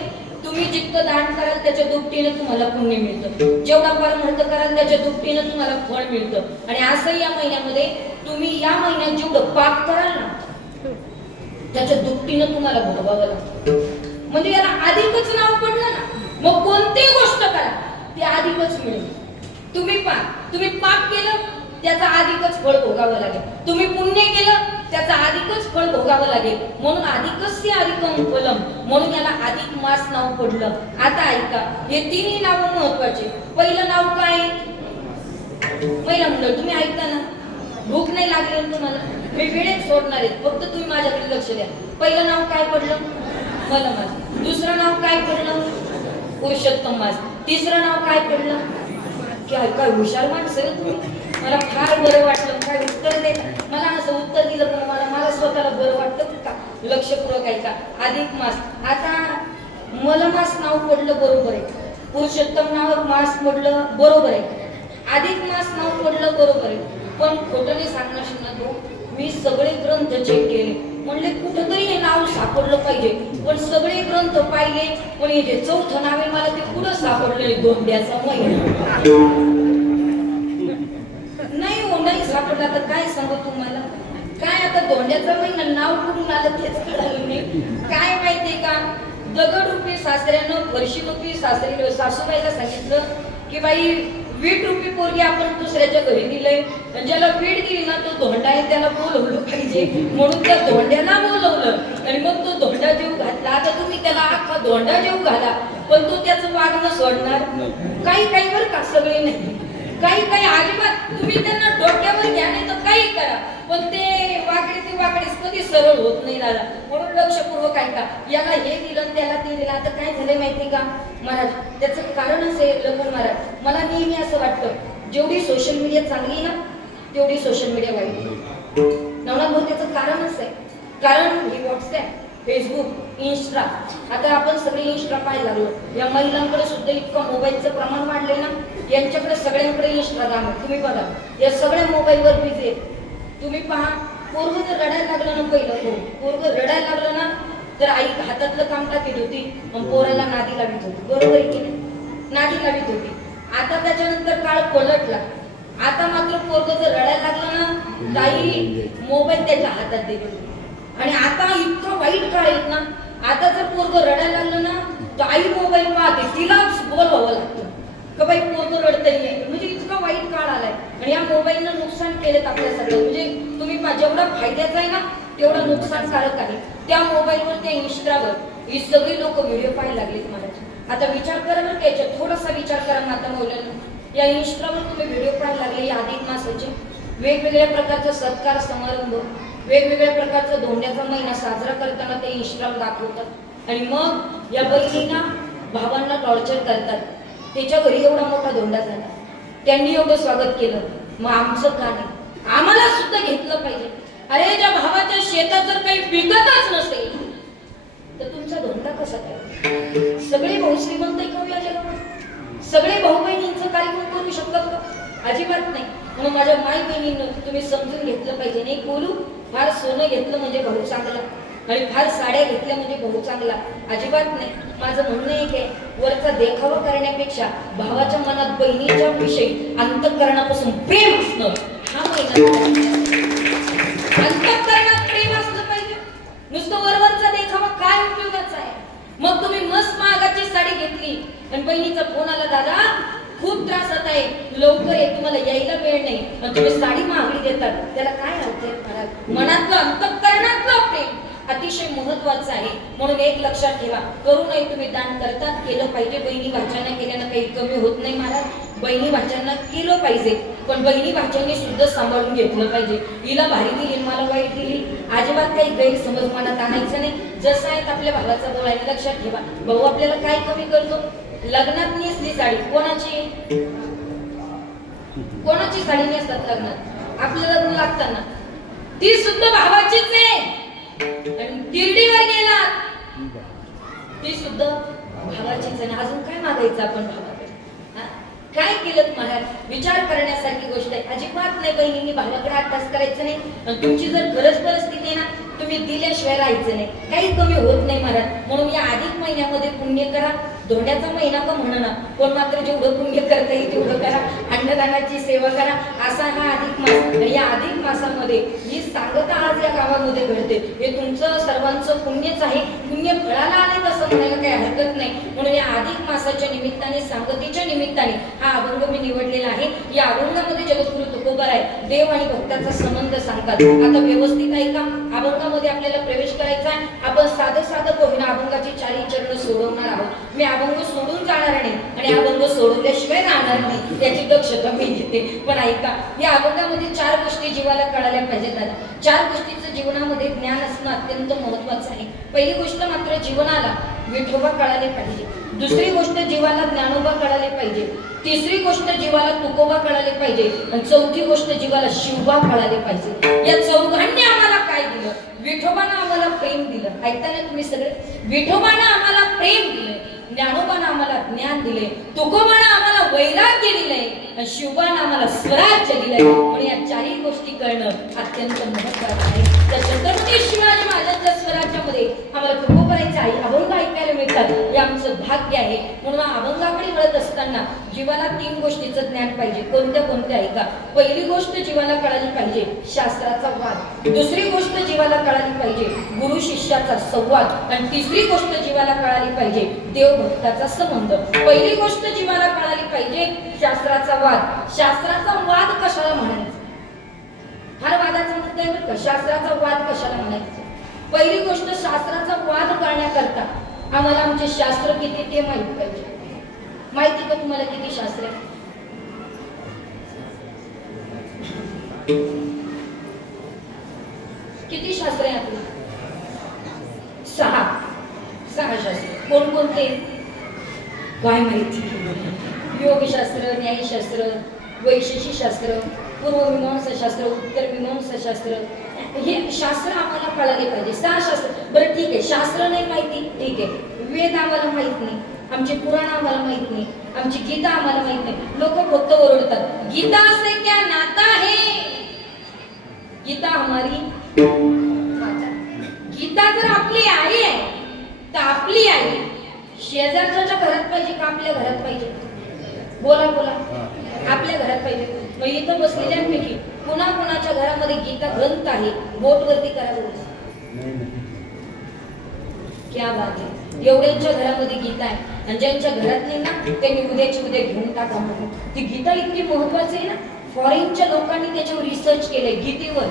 तुम्ही जितकं दान कराल त्याच्या दुपटीने तुम्हाला पुण्य मिळतं. जेवढा परमार्थ कराल त्याच्या दुपटीने तुम्हाला फळ मिळतं. आणि असंही या महिन्यामध्ये तुम्ही या महिन्यात जेवढं पाप कराल ना त्याच्या दुपटीने तुम्हाला भोगावं लागतं. म्हणजे याला अधिकच नाव पडलं ना मग कोणतीही गोष्ट करा ती अधिकच मिळेल. तुम्ही पाप केलं त्याचा अधिकच फळ भोगावं लागेल. तुम्ही पुण्य केलं त्याचा अधिकच फळ फळ भोगावं लागेल, म्हणून अधिकस्य अधिकम फलम, म्हणून याला अधिक मास नाव पडलं. आता ऐका, हे तिन्ही नाव महत्वाचे. पहिलं नाव काय? महिला मंडळ, तुम्ही ऐकता ना? भूक नाही लागली ना तुम्हाला? मी वेळेत सोडणार आहे, फक्त तुम्ही माझ्याकडे लक्ष द्या. पहिलं नाव काय पडलं? मलमास. दुसरं नाव काय पडलं? पुरुषोत्तम मास. तिसरं नाव काय पडलं? काय हुशार माणसं आहे तुम्ही. मला फार बरं वाटलं. काय उत्तर देत मला, असं उत्तर दिलं पण मला स्वतःला बरं वाटतं का? लक्षपूर्वक ऐका. अधिक मास. आता मलमास नाव पडलं, बरोबर आहे. पुरुषोत्तम नाव मास पडलं, बरोबर आहे. अधिक मास नाव पडलं, बरोबर आहे. पण खोटं नाही सांगणार शिवनाथ भाऊ, मी सगळे ग्रंथ चेक केले, म्हणले कुठंतरी हे नाव सापडलं पाहिजे. पण सगळे ग्रंथ पाहिले, पण हे जे चौथं नाव आहे मला ते कुठं सापडलं? धोंड्याचा महिना. नाही हो, नाही सापडला. तर काय सांगू तुम्हाला? काय आता धोंड्याचा महिना नाव कुठून आलं तेच कळालं नाही. काय माहितीये का, दगड रुपी सासऱ्यानं फरशी रुपी सासूबाईला सांगितलं की बाई, वीट रुपी पोरगी आपण दुसऱ्याच्या घरी दिलंय, ज्याला वीट दिली ना तो धोंडा आहे, त्याला बोलवलं पाहिजे. म्हणून त्या धोंड्याला बोलवलं आणि मग तो धोंडा जेव घातला. आता तुम्ही त्याला अख्खा धोंडा जेव घाला, पण तो त्याचं वागणं सोडणार? काही बरं का, सगळे नाही. काही अजिबात तुम्ही त्यांना डोक्यावर घ्या, नाही तर काही करा, पण ते वाकडेच कधी सरळ होत नाही दादा. म्हणून लक्षपूर्वक ऐका. याला हे दिलं, त्याला ते दिलं. आता काय झालंय माहिती का महाराज, त्याचं कारण असं आहे लखन महाराज, मला नेहमी असं वाटतं, जेवढी सोशल मीडिया चांगली ना तेवढी सोशल मीडिया वाईट. नवनाथ भाऊ, त्याचं कारण असं आहे, कारण ही व्हॉट्सअप, फेसबुक, इंस्टा, आता आपण सगळे इंस्टा पाहायला लागलो. या महिलांकडे सुद्धा इतकं मोबाईलचं प्रमाण वाढलंय ना, यांच्याकडे सगळ्यांकडे इंस्टाग्राम आहे. तुम्ही बघा, या सगळ्या मोबाईलवर बिझी आहेत. तुम्ही पहा, पोरगं जर रडायला लागलं ना, पहिलं पोरगं रडायला लागलं ना, तर आई हातातलं काम टाकीत होती, मग पोराला नादी लावित होती. बरोबर आहे की नाही? नादी लावित होती. आता त्याच्यानंतर काळ पलटला. आता मात्र पोरगं जर रडायला लागलं ना, ताई मोबाईल त्याच्या हातात देत होती. आणि आता इतका वाईट काळ आहे ना, आता जर पोरगं रडायला लागलं ना, तर आई मोबाईल पाहते, तिलाच बोलवावं लागतं का बाई पोरगं रडतंय. म्हणजे इतका वाईट काळ आलाय. आणि या मोबाईलनं नुकसान केलेत आपल्या सगळं. म्हणजे तुम्ही जेवढा फायद्याचा आहे ना, तेवढा नुकसानकारक आहे. त्या मोबाईलवर, त्या इंस्टावर ही सगळी लोक व्हिडिओ पाहायला लागलेत महाराज. आता विचार करा बरं, त्याच्यात थोडासा विचार करा माता मौलांना. या इंस्टावर तुम्ही व्हिडिओ पाहायला लागले, या अधिक मासाचे वेगवेगळ्या प्रकारचा सत्कार समारंभ, वेगवेगळ्या प्रकारचा धोंड्याचा महिना साजरा करताना ते इंस्टावर दाखवतात. आणि मग या बहिणींना, भावांना टॉर्चर करतात. त्याच्या घरी एवढा मोठा धोंडा झाला, त्यांनी एवढं स्वागत केलं, मग आमचं का नाही? आम्हाला सुद्धा घेतलं पाहिजे. अरे, ज्या भावाच्या शेतात जर काही पिकतच नसेल तर तुमचा धोंडा कसा काय? सगळे भाऊ श्रीमंत आहे का या जगामध्ये? सगळे भाऊ बहिणींचं कार्यक्रम करू शकतात का? अजिबात नाही. म्हणून माझ्या माई बहिणींना तुम्ही समजून घेतलं पाहिजे. नाही बोलू, फार सोनं घेतलं म्हणजे भाऊ चांगला, आणि फार साड्या घेतल्या म्हणजे भाऊ चांगला, अजिबात नाही. माझं म्हणणं एक आहे, वरचा देखावा करण्यापेक्षा भावाच्या मनात बहिणीच्या विषयी अंतःकरणापासून प्रेम असणं हा महिना. अंतःकरणात प्रेम असलं पाहिजे. नुसतं वरवरचा देखावा काय उपयोगाचा आहे? मग तुम्ही मस्त महागाची साडी घेतली आणि बहिणीचा फोन आला, दादा खूप त्रास होत आहे, लवकर ये, तुम्हाला यायला वेळ नाही, आणि तुम्ही साडी महागडी देतात, त्याला काय अर्थ आहे? मनातलं, अंतःकरणातलं प्रेम अतिशय महत्वाचं आहे. म्हणून एक लक्षात ठेवा, करू नये तुम्ही दान करतात, केलं पाहिजे. बहिणी भाच्यांना केल्यानं काही कमी होत नाही महाराज. बहिणी भाच्यांना केलं पाहिजे, पण बहिणी भाच्यांनी सुद्धा सांभाळून घेतलं पाहिजे. हिला भारी दिली, मला वाईट दिली, अजिबात काही गैरसमज मनात आणायचं नाही. जसं आहे आपल्या भावाचा बोलायला लक्षात ठेवा. भाऊ आपल्याला काय कमी करतो? लग्नात नेसली साडी कोणाची? कोणाची साडी नेसतात लग्नात? आपलं लग्न लागताना ती सुद्धा भावाचीच आहे. आणि तिरडीवर गेला ती सुद्धा भावाचीच आहे. अजून काय मागायचं आपण भावाकडे? काय केलं महाराज? विचार करण्यासारखी गोष्ट आहे. अजिबात नाही बहिणींनी भावाकडे अट्टास करायचं नाही. आणि तुमची जर गरज परिस्थिती आहे ना, तुम्ही दिल्याशिवाय राहायचं नाही. काही कमी होत नाही महाराज. म्हणून या अधिक महिन्यामध्ये पुण्य करा. धोंड्याचा महिना का म्हणा, पण मात्र जेवढं पुण्य करता येईल तेवढं करा. अन्नदानाची सेवा करा, असा हा अधिक मास. आणि या अधिक मासामध्ये ही सांगता आज या गावामध्ये घडते. हे तुमचं सर्वांचं पुण्यच आहे. पुण्य फळाला आले तसं म्हणायला काही हरकत नाही. म्हणून या अधिक मासाच्या निमित्ताने, सांगतीच्या निमित्ताने हा अभंग मी निवडलेला आहे. या अभंगामध्ये जगद्गुरु तुकोबाराय देव आणि भक्ताचा संबंध सांगतात. आता व्यवस्थित ऐका. अभंगामध्ये आपल्याला प्रवेश करायचा आहे. आपण साधं साधं होईना अभंगाची चारही चरण सोडवणार आहोत. मी अभंग सोडून जाणार नाही आणि अभंग सोडवल्याशिवाय राहणार नाही, याची दक्षता मी घेते. पण ऐका, या अभंगामध्ये 4 गोष्टी जीवाला कळायला पाहिजेत. 4 गोष्टीचं जीवनामध्ये ज्ञान असणं अत्यंत महत्वाचं आहे. पहिली गोष्ट मात्र जीवनाला विठोबा कळाले पाहिजे. दुसरी गोष्ट जीवाला ज्ञानोबा कळाले पाहिजे. तिसरी गोष्ट जीवाला तुकोबा कळाले पाहिजे. आणि चौथी गोष्ट जीवाला शिवबा कळाले पाहिजे. या चौघांनी आम्हाला काय दिलं? विठोबानं आम्हाला प्रेम दिलं. ऐकता ना तुम्ही सगळे? विठोबानं आम्हाला प्रेम दिलं, ज्ञानोबानं आम्हाला ज्ञान दिले, तुकोबानं आम्हाला वैराग्य दिलंय, आणि शिवबानं आम्हाला स्वराज्य दिलंय. म्हणून या 4ही गोष्टी कळणं अत्यंत महत्त्वाचं आहे. तर छत्रपती शिवाजी महाराजांच्या स्वराज्यामध्ये आम्हाला तुकोबारायचं आहे, अभंग ऐकायला मिळतात, हे आमचं भाग्य आहे. म्हणून अभंगाकडे वळत असताना जीवाला 3 गोष्टीचं ज्ञान पाहिजे. कोणत्या कोणत्या ऐका. पहिली गोष्ट जीवाला कळाली पाहिजे शास्त्राचा वाद. दुसरी गोष्ट जीवाला कळाली पाहिजे गुरु शिष्याचा संवाद. आणि तिसरी गोष्ट जीवाला कळाली पाहिजे देव भक्ताचा संबंध. पहिली गोष्ट जीवाला कळाली पाहिजे शास्त्राचा वाद. शास्त्राचा वाद कशाला म्हणायचा? फार वादाचा मुद्दा आहे बरं का. शास्त्राचा वाद कशाला म्हणायचा? पहिली गोष्ट, शास्त्राचा वाद करण्याकरता आम्हाला आमचे शास्त्र किती ते माहित पाहिजे. माहिती का तुम्हाला किती शास्त्र आहे? किती शास्त्र आहे आपली? 6 शास्त्र. कोणकोणते? काय माहिती? योगशास्त्र, न्यायशास्त्र, वैशेषिक शास्त्र, पूर्वमीमांसा शास्त्र, उत्तरमीमांसा शास्त्र. हे शास्त्र आम्हाला कळाले पाहिजे. 6 शास्त्र. बरं ठीक आहे, शास्त्र नाही माहिती, ठीक आहे. वेद आम्हाला माहित नाही, आमचे पुराण आम्हाला माहित नाही, आमची गीता आम्हाला माहित नाही. लोक फक्त ओरडतात, गीता से क्या नाता है? गीता हमारी माता. गीता जर आपली आई आहे तर आपली आई शेजारच्या घरात पाहिजे का आपल्या घरात पाहिजे? बोला बोला. आपल्या घरात पाहिजे. मग इथं बसलेल्यांपैकी कुणाच्या घरामध्ये गीता ग्रंथ आहे? बोट वरती करा बोल. क्या बात आहे. एवढ्यांच्या घरामध्ये गीता आहे, आणि ज्यांच्या घरात नाही ना त्यांनी उद्याची उद्या घेऊन टाका. म्हणून ती गीता इतकी महत्वाची आहे ना, फॉरेनच्या लोकांनी त्याच्यावर रिसर्च केलंय. गीतेवर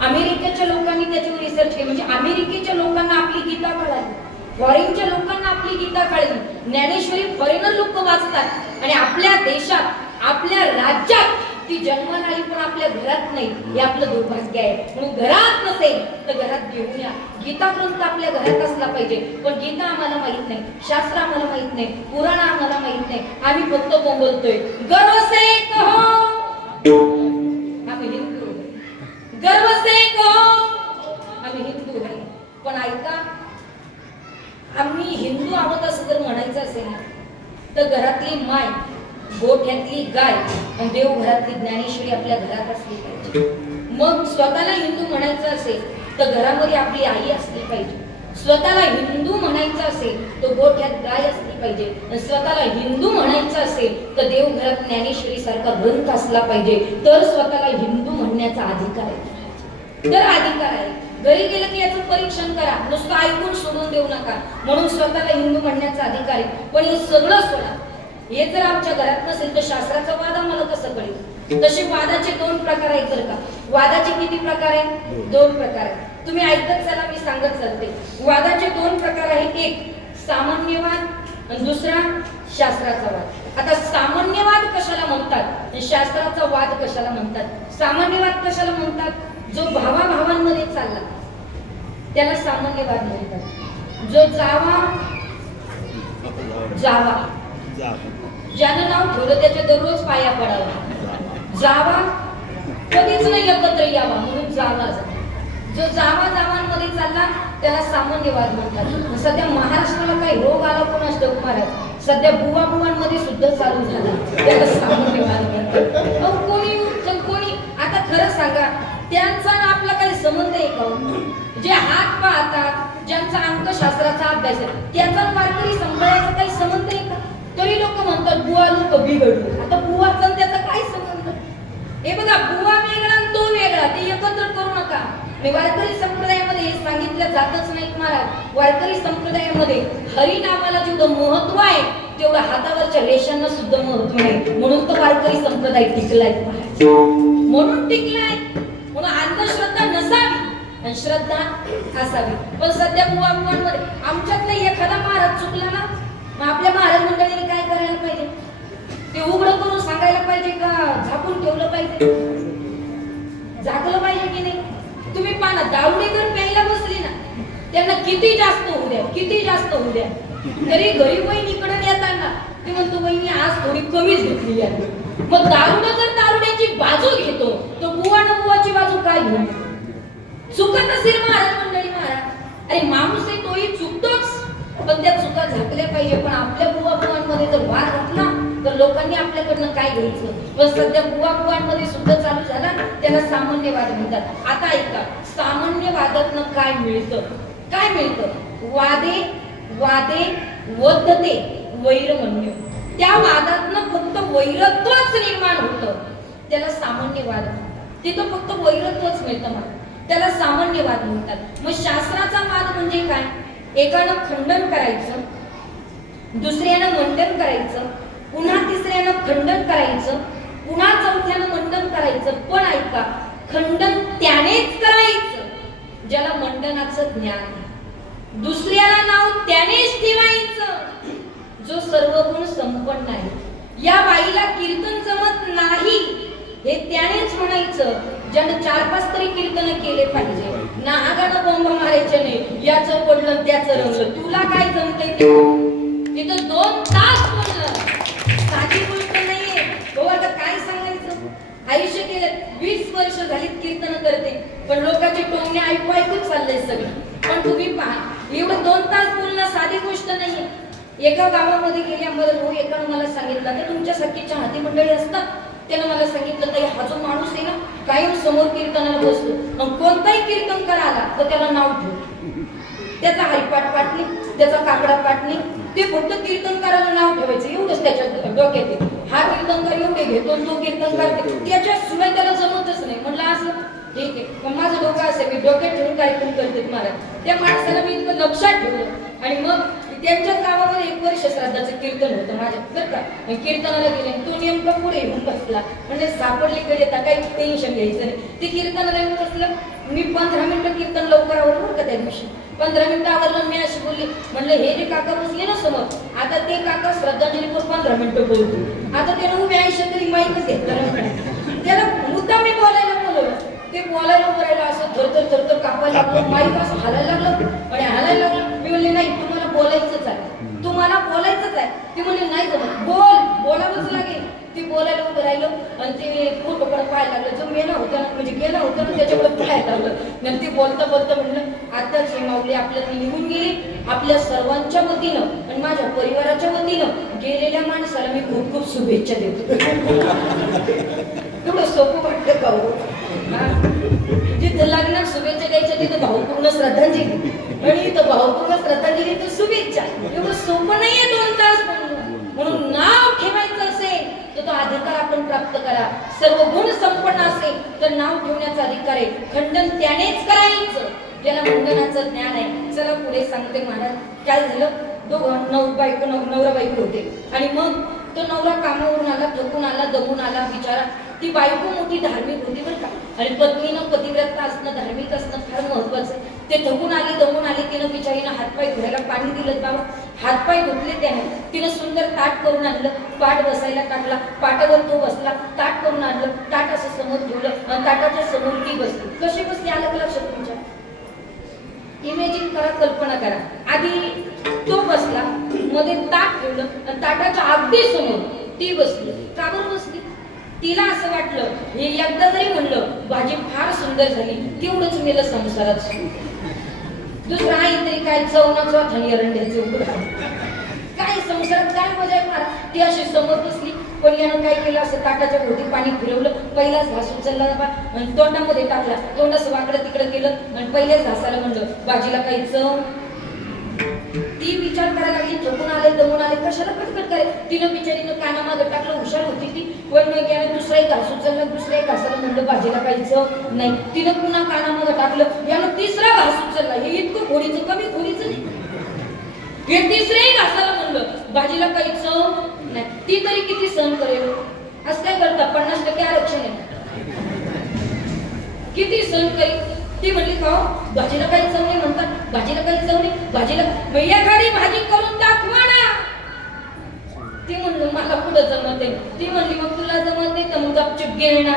अमेरिकेच्या लोकांनी त्याच्यावर रिसर्च केलं. म्हणजे अमेरिकेच्या लोकांना आपली गीता कळाली, फॉरेनच्या लोकांना आपली गीता कळली. ज्ञानेश्वरी फॉरेनर लोक वाचतात आणि आपल्या देशात आपल्या राज्यात ती जन्माला आली पण आपल्या घरात नाही. हे आपलं दुर्भाग्य आहे. म्हणून घरात नसेल तर घरात घेऊन या. गीता ग्रंथ आपल्या घरात असला पाहिजे. पण गीता आम्हाला माहित नाही, शास्त्र आम्हाला माहित नाही, पुराण आम्हाला माहित नाही. आम्ही फक्त बोंबलतोय गर्व से कहो आम्ही हिंदू, गर्व से कहो आम्ही हिंदू आहे. पण ऐका, आम्ही हिंदू आहोत असं जर म्हणायचं असेल ना तर घरातली माय, गोठ्यातली गाय आणि देवघरातली ज्ञानेश्वरी आपल्या घरात असली पाहिजे. मग स्वतःला हिंदू म्हणायचं असेल तर घरामध्ये आपली आई असली पाहिजे. स्वतःला हिंदू म्हणायचं असेल तर गोठ्यात गाय असली पाहिजे. आणि स्वतःला हिंदू म्हणायचं असेल तर देवघरात ज्ञानेश्वरी सारखा ग्रंथ असला पाहिजे. तर स्वतःला हिंदू म्हणण्याचा अधिकार आहे. तर अधिकार आहे. घरी गेलं की याचं परीक्षण करा, नुसतं ऐकून सोडून देऊ नका. म्हणून स्वतःला हिंदू म्हणण्याचा अधिकार आहे. पण हे सगळं सोडा. हे जर आमच्या घरात नसेल तर शास्त्राचा वाद आम्हाला कसं कळेल? तसे वादाचे 2 प्रकार आहेत बरं का. वादाचे किती प्रकार आहेत? 2 प्रकार आहेत. तुम्ही ऐकत चला, मी सांगत चालते. वादाचे 2 प्रकार आहेत. एक सामान्यवाद आणि दुसरा शास्त्राचा वाद. आता सामान्यवाद कशाला म्हणतात आणि शास्त्राचा वाद कशाला म्हणतात? सामान्यवाद कशाला म्हणतात? जो भावाभावांमध्ये चालला त्याला सामान्यवाद म्हणतात. जो जावा ज्यानं नाव ठेवलं त्याच्या दररोज पाया पडावा. जावा कधीच नाही एकत्र यावा म्हणून जावा. जो जावांमध्ये चालला त्याला सामान्यवाद म्हणतात. सध्या महाराष्ट्राला काही रोग आला कोणास ठाऊक महाराज, सध्या बुवांमध्ये सुद्धा चालू झाला, त्याला सामान्यवाद म्हणतात. कोणी आता खरं सांगा, त्यांचा आपला काही संबंध आहे का? जे हात पाहतात, ज्यांचा अंकशास्त्राचा अभ्यास आहे, त्याचा वारकरी संबंधाचा काही संबंध आहे का? तरी लोक म्हणतात बुवा लोक बिघडलो. आता बुवाचा त्याचा काय हे बघा, बुवा वेगळा आणि तो वेगळा, ते एकत्र करू नका. मी वारकरी संप्रदायामध्ये हे सांगितलं जातच नाहीत महाराज. वारकरी संप्रदायामध्ये हरी नामाला जेवढं महत्व आहे तेवढं हातावरच्या रेषांना सुद्धा महत्व आहे. म्हणून तो वारकरी संप्रदाय टिकलाय महाराज, म्हणून टिकलाय. म्हणून अंधश्रद्धा नसावी आणि श्रद्धा असावी. पण सध्या बुवांमध्ये आमच्यात नाही एखादा महाराज चुकला ना, मग आपल्या महाराज मंडळीने काय करायला पाहिजे? ते उघडं करून सांगायला पाहिजे का झाकून ठेवलं पाहिजे? झाकलं पाहिजे की नाही? तुम्ही पाना दारुडे जर प्यायला बसली ना, त्यांना किती जास्त होऊ द्या, किती जास्त होऊ द्या, तरी घरी वहिनीकडे येताना ते म्हणतो वहिनी आज थोडी कमीच घेतली आहे. मग दारुडा जर दारुड्याची बाजू घेतो तर बुवानं बुवाची बाजू काय घेऊ? चुकत असेल महाराज मंडळी महाराज, अरे माणूस आहे तोही चुकतोच, पण त्या चुका झाकल्या पाहिजे. पण आपल्या बुवा बुवांमध्ये जर वाद घातला तर लोकांनी आपल्याकडनं काय घ्यायचं? पण सध्या बुवा बुवांमध्ये सुद्धा चालू झाला, त्याला सामान्यवाद म्हणतात. आता ऐका, सामान्यवादातनं काय मिळतं? काय मिळतं? वादे वादे वदते वैरमन्य. त्या वादातनं फक्त वैरत्वच निर्माण होतं, त्याला सामान्यवाद. तिथं फक्त वैरत्वच मिळतं मला, त्याला सामान्यवाद म्हणतात. मग शास्त्राचा वाद म्हणजे काय? एकानं खंडन करायचं, दुसऱ्यानं मंडन करायचं, पुन्हा तिसऱ्यानं खंडन करायचं, पुन्हा चौथ्यानं मंडन करायचं. पण ऐका, खंडन त्यानेच करायचं ज्याला मंडनाचं ज्ञान आहे. दुसऱ्याला नाव त्यानेच ठेवायचं जो सर्व गुण संपन्न आहे. या बाईला कीर्तन जमत नाही हे त्यानेच म्हणायचं ज्यानं 4-5 तरी कीर्तन केले पाहिजे. नागानं बोंब मारायचे नाही, याचं पडलं त्याचं रंगलं, तुला काय जमतंय ते. तिथं 2 तास बोललं, साधी गोष्ट नाहीये. हो, आता काय सांगायचं? आयुष्य केलं, 20 वर्ष झाली कीर्तन करते, पण लोकांचे टोमणे ऐकू ऐकूच चाललंय सगळं. पण तुम्ही पहा, एवढं 2 तास बोलणं साधी गोष्ट नाहीये. एका गावामध्ये गेल्यावर हो एकानं मला सांगितलं, तर तुमच्यासारखी चाहती मंडळी असतात, त्यानं मला सांगितलं ताई हा जो माणूस आहे ना कायम समोर कीर्तनाला बसतो, मग कोणताही कीर्तन करायला तर त्याला नाव ठेव. त्याचा हरिपाठ पाठ नाही, त्याचा काकडा पाठ नाही, ते फक्त कीर्तन करायला नाव ठेवायचं एवढंच त्याच्या डोक्यात आहे. हा कीर्तनकार एवढे घेतो, तो कीर्तनकार त्याच्याशिवाय त्याला जमतच नाही. म्हणलं असं ठीक आहे, पण माझं डोकं असं मी डोक्यात ठेवून कार्यक्रम करते महाराज. त्या माणसाला मी इतकं लक्षात ठेवलं आणि मग त्यांच्याच गावामध्ये 1 वर्ष श्राद्धाचं कीर्तन होतं माझ्या, बरं का. कीर्तनाला गेले, तो नेमका पुढे येऊन बसला, म्हणजे सापडले कडे आता काही टेन्शन घ्यायचं नाही. ते कीर्तनाला येऊन बसलं, मी 15 मिनिटं कीर्तन लवकर आवरलं बरं का त्या दिवशी. 15 मिनिटं आवरलं, मी अशी बोलली, म्हणलं हे जे काका बसले ना समोर, आता ते काका श्रद्धांजलीवर 15 मिनिटं बोलतो. आता त्यानं उभे आयुष्यात तरी माईकच घेतलं, त्याला मुद्दा मी बोलायला बोलवलं. ते बोलायला बोलायला असं थरथर थरथर कापायला लागलं, माईक असं हालायला लागलं आणि हालायला लागलं. मी म्हणले नाही, तुम्हाला बोलायचंच आहे, तुम्हाला बोलायचंच आहे. ते म्हणले नाही जमत, बोलावंच लागेल. ते बोलायला उभं राहिलं आणि ते फोटोकडे पाहायला लागलं. जो मेला होता ना, म्हणजे गेला होता ना, त्याच्याकडे पाहायला लागलं. नंतर बोलता बोलता म्हणलं आताच हे माऊली आपल्याला निघून गेली. आपल्या सर्वांच्या वतीनं आणि माझ्या परिवाराच्या वतीनं गेलेल्या माणसाला मी खूप खूप शुभेच्छा देतो. एवढं सोपं वाटतं का हो? जिथं लग्नात शुभेच्छा द्यायच्या तिथं भावपूर्ण श्रद्धांजली, आणि इथं भावपूर्ण श्रद्धांजली तर शुभेच्छा. एवढं सोपं नाहीये 2 तास बोलणं. म्हणून नाव ठेवायचं असेल तर तो अधिकार आपण प्राप्त करा. सर्व गुण संपन्न असेल तर नाव ठेवण्याचा अधिकार आहे. खंडन त्यानेच करायचं ज्याला मंडनाचं ज्ञान आहे. चला पुढे सांगते महाराज. काय झालं, नवरा बायको होते आणि मग तो नवरा कामावरून आला, थकून आला, दमून आला बिचारा. ती बायको मोठी धार्मिक होती बरं का, आणि पत्नीनं पतिव्रता असणं, धार्मिक असणं फार महत्वाचं. ते थकून आली, दमून आली, तिनं बिचारीनं हातपाय धुवायला पाणी दिलं बाबा, हातपाय धुतले त्याने. तिनं सुंदर ताट करून आणलं, पाट बसायला टाकला, पाटावर तो बसला, ताट करून आणलं, ताट असं समोर ठेवलं आणि ताटाच्या समोर ती बसली. कशी बसली आलं का लक्षात तुमच्या? इमॅजिन करा, कल्पना करा. आधी तो बसला, मध्ये ताट ठेवलं आणि ताटाच्या अगदी समोर ती बसली. का बरं बसली? तिला असं वाटलं हे एकदा जरी म्हणलं भाजी फार सुंदर झाली तेवढंच मेलं संसारात. दुसरं आहे तरी काय चवनाचं आणि एरंड्याचं उघड काय संसारात काय मजा आहे मला. ती अशी समोर बसली, पण यानं काय केलं, असं ताटाच्या भोवती पाणी फिरवलं, पहिलाच घास उचलला आणि तोंडामध्ये टाकला, तोंड असं वाकडं तिकडं केलं आणि पहिल्याच घासाला म्हणलं भाजीला काही चव. ती विचार करायला लागली, थकून आले, दमून आले, कशाला कटकट करे. तिनं बिचारीनं कानामागं टाकलं, हुशार होती ती. पण मग याने दुसरा एक घास उचलला, दुसऱ्या एक घासाला म्हणलं भाजीला काहीचं नाही. तिनं पुन्हा कानामागं टाकलं, यानं तिसरा घास उचलला. हे इतकं खोडीचं कमी खोडीचं नाही. हे तिसऱ्याही घासाला म्हणलं भाजीला काहीचं नाही. ती तरी किती सहन करेल. असं काय करता, 50% आरक्षण आहे. किती सहन करेल. ती म्हणली का भाजीला काही चव नाही म्हणतात, भाजीला काही चव नाही, भाजीला मैया घरी भाजी करून दाखवा ना. ती म्हणलं मला पुढं जमत आहे. ती म्हणली मग तुला जमत नाही तर मग गपचूप गेल ना.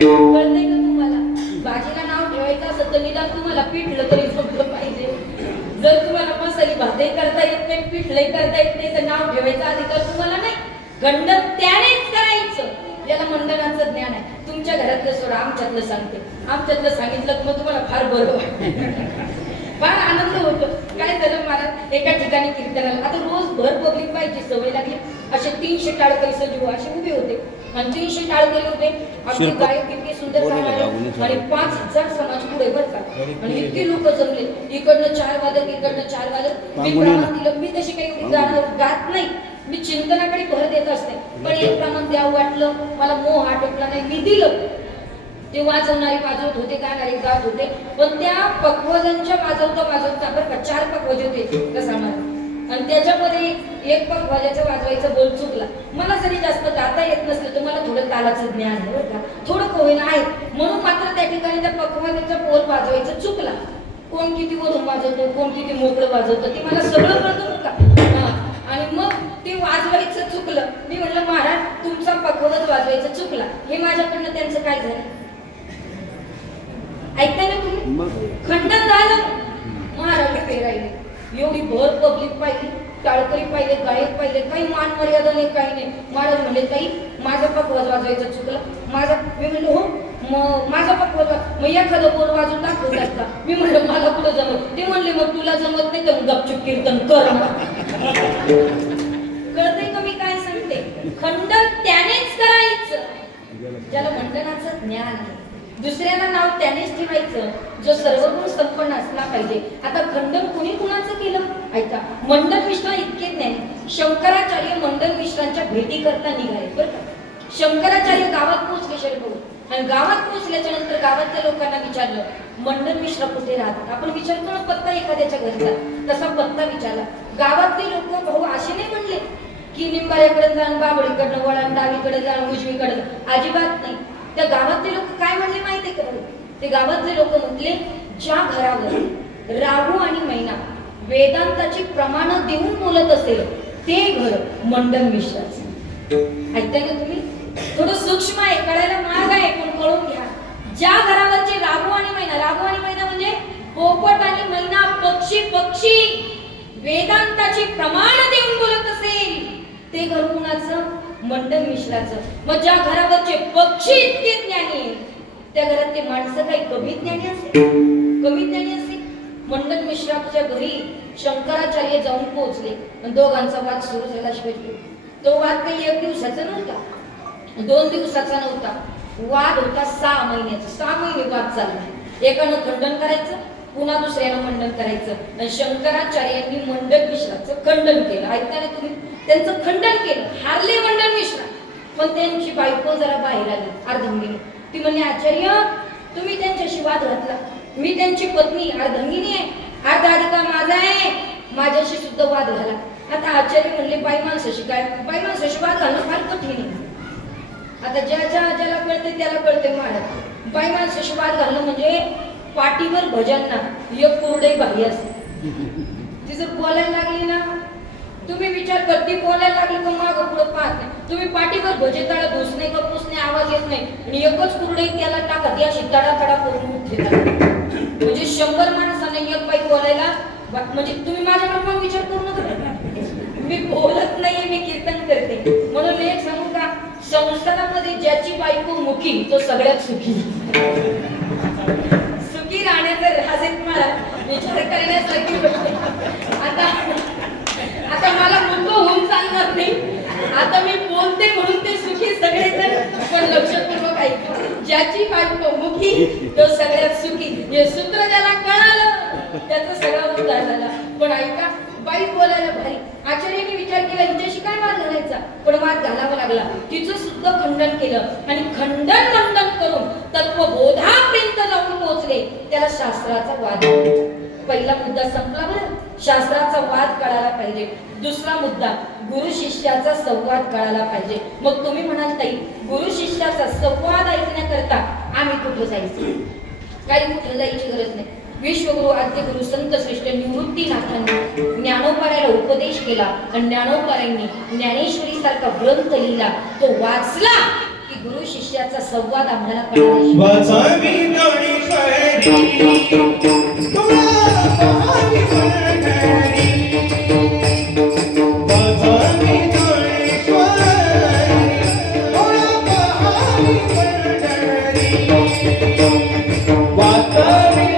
कळतंय का तुम्हाला? भाजीला नाव ठेवायचं असेल तर निदान तुम्हाला पिठलं तरी जमलं पाहिजे. जर तुम्हाला मसाली भातही करता येत नाही, पिठलंही करता येत नाही तर नाव ठेवायचा अधिकार तुम्हाला नाही. खंडन त्यानेच करायचं. याला मंडनाचं ज्ञान आहे. तुमच्या घरातलं सोडा, आमच्यातलं सांगते. आमच्यातलं सांगितलं मग तुम्हाला फार बरं वाटतं, फार आनंद होतो. काय झालं मला एका ठिकाणी कीर्तनाला, आता रोज भर पब्लिक पाहिजे सवय लागली. असे 300 टाळकरी सजीव असे उभे होते आणि 300 टाळकरी होते. अगदी गायक किती सुंदर गाणारे आणि 5000 समाज पुढे बरं का. आणि इतके लोक जमले, इकडनं 4 वादक, इकडनं 4 वादक. मी प्रमाण दिलं, मी तशी काही गात नाही, मी चिंतनाकडे भर देत असते. पण एक प्रमाण द्यावं वाटलं, मला मोह आटोपला नाही, मी दिलं. ते वाजवणारे वाजवत होते, गाणारे गात होते. पण त्या पक्वजांच्या वाजवता बरं का 4 पक्वज होते कसा मला. आणि त्याच्यामध्ये एक पक्वाजाचं वाजवायचं बोल चुकला. मला जरी जास्त गाता येत नसलं तर मला थोडं तालाचं ज्ञान आहे बरं का, थोडं कोविना आहे. म्हणून मात्र त्या ठिकाणी त्या पक्वाजाचा बोल वाजवायचं चुकला. कोण किती वरून वाजवतो, कोण किती मोकळं वाजवतं ते मला सगळं कळतं बरं का. आणि मग ते वाजवायचं चुकलं. मी म्हणलं महाराज तुमचा पक्वज वाजवायचं चुकला, हे माझ्याकडनं त्यांचं काय झालं ऐकताय ना तुम्ही. खंडन झालं, महाराज पेरायले. एवढी भर पब्लिक पाहिली, टाळकरी पाहिले, गायक पाहिले, काही मान मर्यादा नाही, काही नाही. महाराज म्हणले ताई माझा पक्वाज वाजवायचं चुकलं. मी म्हणलं हो माझा पक्वाज मग एखादं बोल वाजून दाखवतात का. मी म्हणलं मला कुठं जमत. ते म्हणले मग तुला जमत नाही तर गपचूप कीर्तन कर ना. कळतंय का मी काय सांगते. खंडन त्यानेच करायचं ज्याला मंडनाचं ज्ञान आहे. दुसऱ्याला नाव त्यानेच ठेवायचं जो सर्वगुण संपन्न असला पाहिजे. आता खंडन कुणी कुणाचं केलं ऐका. मंडन मिश्रा इतके ज्ञानी, शंकराचार्य मंडन मिश्रांच्या भेटी करता निघाले बरं का. शंकराचार्य गावात पोहोचले शरीर आणि गावात पोहोचल्याच्या नंतर गावातल्या लोकांना विचारलं मंडन मिश्रा कुठे राहतात. आपण विचारतो ना पत्ता एखाद्याच्या घरचा, तसा पत्ता विचारला. गावातले लोक भाऊ असे नाही म्हणले की निंबाळ्याकडे जाण, बाबळीकडनं वळण, डावीकडे जाण, उजवीकडे जाण, अजिबात नाही. त्या गावातले लोक काय म्हणले माहितीये का. ते गावातले लोक म्हटले ज्या घरावर राहू आणि मैना वेदांताची प्रमाण देऊन बोलत असेल ते घर मंडन मिश्राचं. ऐकताय ना तुम्ही. थोडं सूक्ष्म आहे, कळायला मार्ग आहे, पण कळून घ्या. ज्या घरावरचे राहू आणि मैना म्हणजे पोपट आणि मैना, पक्षी वेदांताची प्रमाण देऊन बोलत असेल ते घर कुणाचं. मंडन मिश्राचं. मग ज्या घरावरचे पक्षी इतके ज्ञानी त्या घरात ते माणसं काही कमी ज्ञानी असेल. मंडन मिश्राच्या घरी शंकराचार्य जाऊन पोहोचले. दोघांचा वाद सुरू झाला. शिवाजी तो वाद काही 1 दिवसाचा नव्हता, 2 दिवसाचा नव्हता. वाद होता 6 महिन्याचा. 6 महिने वाद चालला. एकानं खंडन करायचं, पुन्हा दुसऱ्यानं मंडन करायचं. आणि शंकराचार्यांनी मंडन मिश्राचं खंडन केलं. ऐकताना तुम्ही. त्यांचं खंडन केलं. हारले मंडन मिश्रा. पण त्यांची बायको जरा बाहेर आली अर्धांगिनी. ती म्हणली आचार्य तुम्ही त्यांच्याशी वाद घातला, मी त्यांची पत्नी अर्धांगिनी आहे, अर्धा अधिकार माझा आहे, माझ्याशी सुद्धा वाद झाला. आता आचार्य म्हणले बाई माणसाशी वाद घालणं फार कठीण आहे. आता ज्याला कळते त्याला कळते. महाराज बाई माणसाशी वाद घालणं म्हणजे पाठीवर भजांना एक कुरडई बाई असते. ती जर बोलायला लागली ना तुम्ही विचार कर, ती बोलायला लागली तर मागं पुढं पाहत नाही. तुम्ही पाठीवर भजे तळा धुसणे का पुसणे आवाज येत नाही आणि एकच कुरडई त्याला टाका ती अशी तडा करून उठते. म्हणजे 100 माणसांना एक बाई बोलायला. म्हणजे तुम्ही माझ्याकडे पण विचार करू नका. मी बोलत नाहीये, मी कीर्तन करते. म्हणून एक सांगू का, संसारामध्ये ज्याची बायको मुखी तो सगळ्यात सुखी. सुखी राहण्याचं राज एक मला विचार करण्यासारखी गोष्ट. आता मला मुख होऊन चालणार नाही. आता मी बोलते म्हणून ते सुखी सगळेजण. पण लक्षपूर्वक ऐका, ज्याची बायको मुखी तो सगळ्यात सुखी. हे सूत्र ज्याला कळालं त्याचा सगळा उद्धार झाला. पण ऐका, बाई बोलायला भारी. आचार्याने विचार केला हिच्याशी काय वाद घालायचा, पण वाद घालावा लागला. तिचं सुद्धा खंडन केलं आणि खंडन मंडन करून तत्वबोधापर्यंत जाऊन पोहोचले. त्याला शास्त्राचा वाद. पहिला मुद्दा संपला बरं, शास्त्राचा वाद कळायला पाहिजे. दुसरा मुद्दा गुरु शिष्याचा संवाद कळायला पाहिजे. मग तुम्ही म्हणाल ताई, गुरु शिष्याचा संवाद ऐकण्याकरता आम्ही कुठं जायचं? काही कुठं जायची गरज नाही. विश्वगुरु आद्यगुरु संत श्रेष्ठ निवृत्तीनाथांनी ज्ञानोबाराला उपदेश केला आणि ज्ञानोबारांनी ज्ञानेश्वरी सारखा ग्रंथ लिहिला. तो वाचला की गुरु शिष्याचा संवाद आम्हाला कळायला. वाचावी ज्ञानेश्वरी तुला पाहावी पंढरी. वाचावी ज्ञानेश्वरी तुला पाहावी पंढरी. वाचावी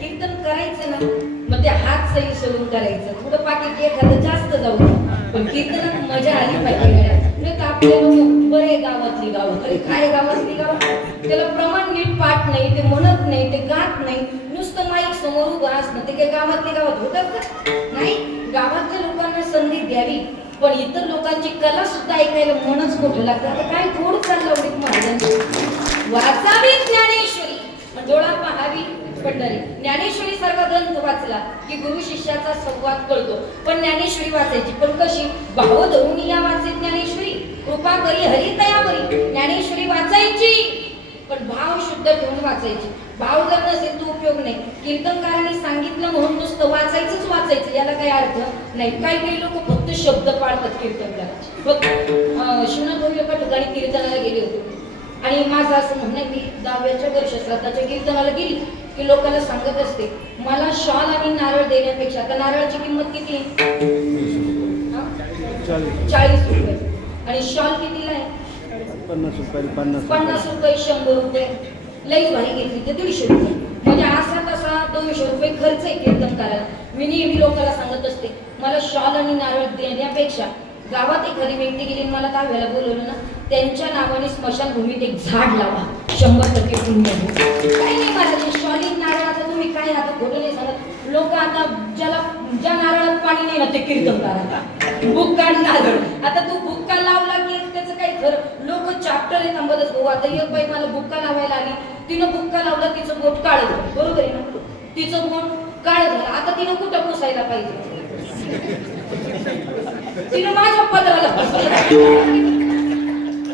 कीर्तन करायचं ना, मग ते हात सही सोडून करायचं. थोडं पाकिट एखादं जास्त जाऊ दे, पण कीर्तनात मजा आली पाहिजे. म्हणजे आपले लोक बरे गावातली गावं, अरे काय गावातली गावं, त्याला प्रमाण नीट पाठ नाही, ते म्हणत नाही, ते गात नाही, नुसतं माईक समोर उभं असणं, ते काही गावातली गावात होतात का? नाही. गावातल्या लोकांना संधी द्यावी, पण इतर लोकांची कला सुद्धा ऐकायला मनच मोठं लागतं. आता काय थोडं चाललं उडीत महाराजांची. वाचावी ज्ञानेश्वरी, डोळा पाहावी पंढरी. ज्ञानेश्वरी सारखा ग्रंथ वाचला की गुरु शिष्याचा संवाद कळतो. पण ज्ञानेश्वरी वाचायची पण कशी? भाव धरून या वाचे ज्ञानेश्वरी, कृपा करी हरी तयावरी. ज्ञानेश्वरी वाचायची पण भाव शुद्ध ठेवून वाचायची. भाव जर नसेल तर उपयोग नाही. कीर्तनकारांनी सांगितलं म्हणून नुसतं वाचायचंच वाचायचं याला काही अर्थ नाही. काही काही लोक फक्त शब्द पाळतात कीर्तनकाराचे. बघ, शिवनाथ एका ठिकाणी कीर्तनाला गेले होते आणि माझं असं म्हणणं, मी 10व्या वर्षश्राद्धाच्या कीर्तनाला गेली की लोकांना सांगत असते, मला शॉल आणि नारळ देण्यापेक्षा, आता नारळाची किंमत किती आहे? 40 रुपये. आणि शॉल कितीला आहे? 50 रुपये, 50 रुपये, 100 रुपये. लईच भारी घेतली तर 150 रुपये. म्हणजे असा तसा 200 रुपये खर्च आहे कीर्तन करायला. मी नेहमी लोकांना सांगत असते, मला शॉल आणि नारळ देण्यापेक्षा गावात एखादी व्यक्ती गेली मला दहाव्याला बोलवलं ना, त्यांच्या नावाने स्मशानभूमीत एक झाड लावा, 100% पुण्य. काही नाही महाराज, शॉली नारळ. आता तुम्ही काय, आता खोटं नाही सांगत. लोक आता ज्या नारळात पाणी नाही ना ते कीर्तन करा. बुक्का नारळ, आता तू बुक्का लावला की त्याचं काही खरं. लोक चॅप्टर आहे थांबतच. भाऊ, आता एक बाई मला बुक्का लावायला आली, तिनं बुक्का लावला, तिचं बोट काळ झालं. बरोबर आहे ना? तिचं बोट काळ झालं. आता तिनं कुठं पुसायला पाहिजे? तिनं माझ्या पदराला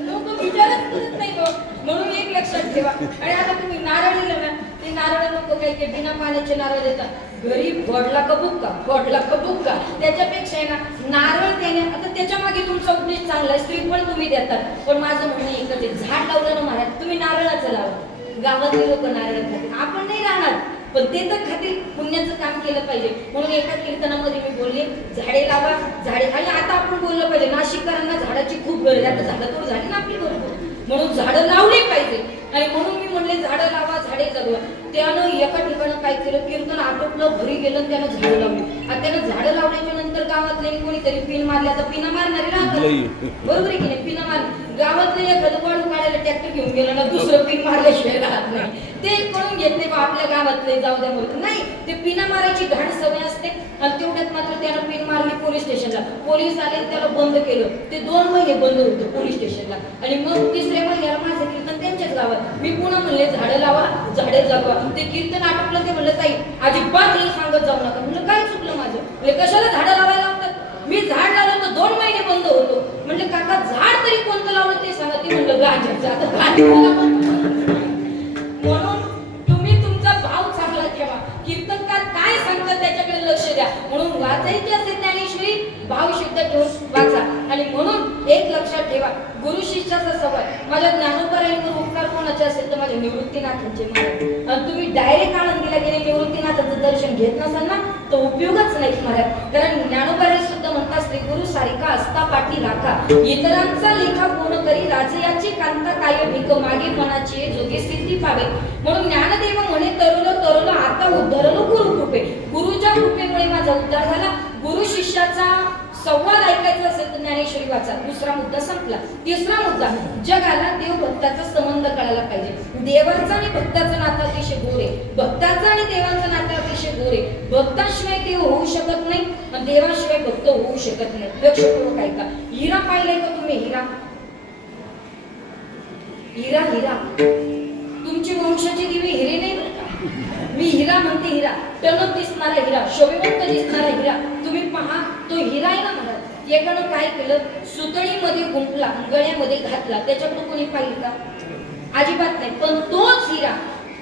लोक विचारच करत नाही गं. म्हणून एक लक्षात ठेवा. आणि आता तुम्ही नारळ दिलं ना, ते नारळ लोक काही बिना पाण्याचे नारळ देतात. घरी फोडला का बुक्का, फोडला का बुक्का. त्याच्यापेक्षा आहे ना नारळ देण्या, आता त्याच्या मागे तुमचा उपदेश चांगला आहे, श्रीफळ तुम्ही देतात. पण माझं म्हणणं एकच आहे, झाड लावलं ना महाराज, तुम्ही नारळाचं लावा. गावातले लोक नारळ खातील, आपण नाही राहणार, पण ते तर खातील. पुण्याचं काम केलं पाहिजे. म्हणून एका कीर्तनामध्ये मी बोलले, झाडे लावा, झाडे. आणि आता आपण बोललं पाहिजे, नाशिककरांना झाडाची खूप गरज आहे. आता झाडं तोड झाली ना आपली बरोबर, म्हणून झाडं लावली पाहिजे. आणि म्हणून मी म्हणले झाडं लावा झाडे जगवा. त्यानं एका ठिकाणी काय केलं, कीर्तन आटोपलं, घरी गेलं आणि त्यानं झाडं लावली. आणि त्यानं झाडं लावल्याच्या नंतर गावातले कोणीतरी पिन मारले. आता पिना मारणारी राहतात, बरोबर आहे की नाही? पिना मार गावातले एखादं वाळू काढायला ट्रॅक्टर घेऊन गेलं ना, दुसरं पिन मारल्याशिवाय राहत नाही. ते कळून घेत नाही बा आपल्या गावातले जाऊ द्या म्हणून. नाही, ते पिना मारायची घाण सवय असते. आणि तेवढ्यात मात्र त्यानं पिन मारली पोलीस स्टेशनला. पोलीस आले त्याला बंद केलं. ते 2 महिने बंद होतं पोलीस स्टेशनला. आणि मग 3ऱ्या महिन्याला माझं कीर्तन त्यांच्याच गावात. मी पुन्हा म्हणले झाडं लावा झाडे जगवा. ते कीर्तन आटोपलं. ते म्हणलं ताई अजिबात हे सांगत जाऊ नका. म्हणलं काय चुकलं माझं? म्हणजे कशाला झाडं लावायला लावतात? मी झाड लावलं तर 2 महिने बंद होतो. म्हणलं काका झाड तरी कोणतं लावलं ते सांगा. ते म्हणलं गांजाचं. आता गांजाचं म्हणून तुम्ही तुमचा भाव चांगला ठेवा. कीर्तनकार काय सांगतात त्याच्याकडे लक्ष द्या. म्हणून वाचायची असेल ज्ञानेश्वरी भाव शुद्ध ठेवून वाचा. आणि म्हणून एक लक्षात ठेवा, गुरु शिष्याचा संवाद. माझ्या ज्ञानोबराईंवर उपकार कोणाचे असेल तर माझ्या निवृत्तीनाथांचे महाराज. आणि तुम्ही डायरेक्ट आळंदीला गेले निवृत्तीनाथांचं दर्शन घेत नसाल ना तर उपयोगच नाही महाराज. कारण ज्ञानोबराई सुद्धा म्हणतात श्री गुरु सारिका असता पाठी लाखा, इतरांचा लेखा कोण करी राजयाची कांता काय भिक मागे मनाची जोगी सिद्धी पावे. म्हणून ज्ञानदेव म्हणे तरलो तरलो आता उद्धरलो गुरु कृपे. गुरुच्या कृपेमुळे माझा उद्धार झाला. गुरु शिष्याचा संवाद ऐकायचा असेल तर ज्ञानेश्वरी वाचा. 2रा मुद्दा संपला. 3रा मुद्दा, जगाला देव भक्ताचा संबंध कळायला पाहिजे. देवाचा आणि भक्ताचं नातं अतिशय गोड आहे. भक्ताचं आणि देवाचं नातं अतिशय गोड आहे. भक्ताशिवाय देव होऊ शकत नाही आणि देवाशिवाय भक्त होऊ शकत नाही. लक्षपूर्वक ऐका. हिरा पाहिलाय का तुम्ही? हिरा हिरा हिरा तुमची वंशाची दिवी हिरे नाही बरं का. मी हिरा म्हणते. हिरा टणक दिसणारा हिरा, शोभेवंत दिसणारा हिरा. तुम्ही पहा तो हिरा आहे ना महाराज. एकानं काय केलं, सुतळीमध्ये गुंफला, गळ्यामध्ये घातला. त्याच्याकडे कोणी पाहिलं का? अजिबात नाही. पण तोच हिरा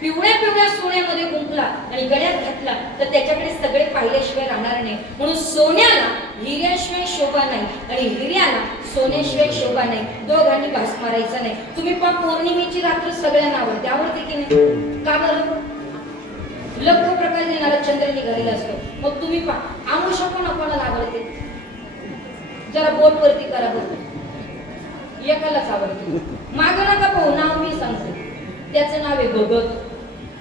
पिवळ्या पिवळ्या सोन्यामध्ये गुंफला आणि गळ्यात घातला तर त्याच्याकडे सगळे पाहिल्याशिवाय राहणार नाही. म्हणून सोन्याला हिऱ्याशिवाय शोभा नाही आणि हिऱ्याला सोन्याशिवाय शोभा नाही. दोघांनी भास मारायचा नाही. तुम्ही पहा पौर्णिमेची रात्र सगळ्यांना आवडते. आवडते की नाही? का बरं? लख प्रकारे येणारा चंद्र निघालेला असतो. मग तुम्ही पहा आमुषा कोणाला आवडते? जरा बोट वरती करा बघू. एकालाच आवडते. माग नका पाहू, नाव मी सांगते. त्याचं नाव आहे भगत.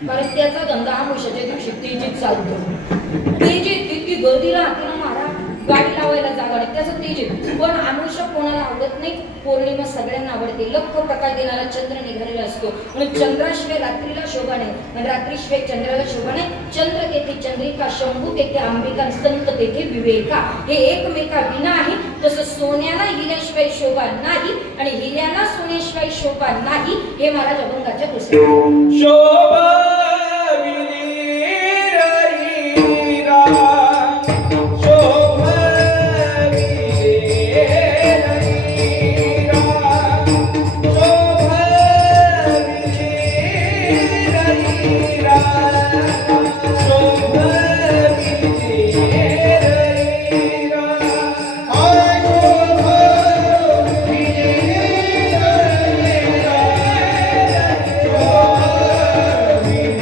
कारण त्याचा धंदा आमुषाच्या दिवशी तेजीत चालतो. तेजीत इतकी गर्दी राहते ना महाराज, गाडी लावायला जागा नाही. त्याचं तेजीत. पण आमुषा कोणाला आवडत नाही, पौर्णिमा सगळ्यांना आवडते. लख प्रकाश देणारा चंद्र निघालेला असतो. म्हणून चंद्राशिवाय रात्रीला शोभा नाही आणि रात्रीशिवाय चंद्राला शोभा नाही. चंद्र तेथे चंद्रिका, शंभू तेथे अंबिका, संत तेथे विवेका. हे एकमेका विना आहे. तसं सोन्याला हिऱ्याशिवाय शोभा नाही आणि हिऱ्याला सोन्याशिवाय शोभा नाही. हे महाराज अभंगाच्या पुस्तकात. शोभा विनीर हिरा, शोभा विनीर हिरा, शोभा विनीर हिरा, शोभा विनीर हिरा. आय शोभा विनीर हिरा, शोभा विनीर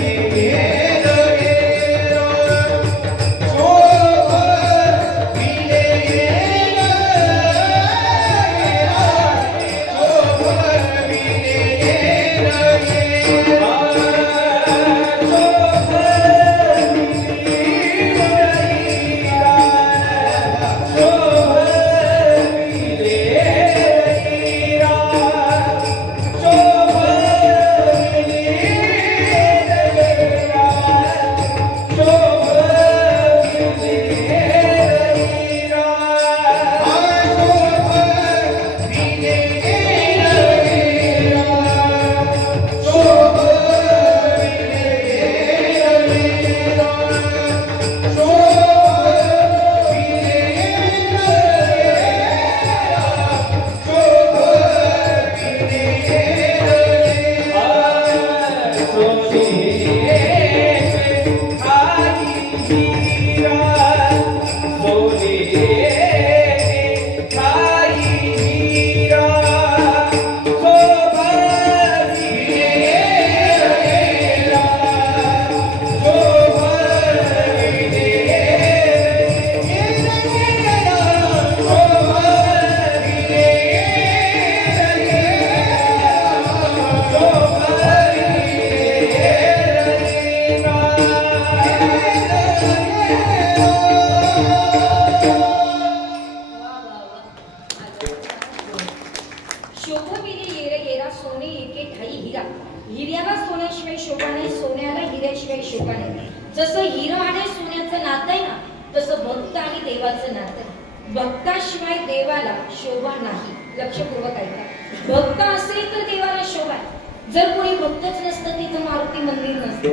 असं भक्त आणि देवाचं नातं. भक्ताशिवाय देवाला शोभा नाही. लक्षपूर्वक ऐका. भक्त असेल तर देवाला शोभा आहे. जर कोणी भक्तच नसतं तिथं मारुती मंदिर नसतं,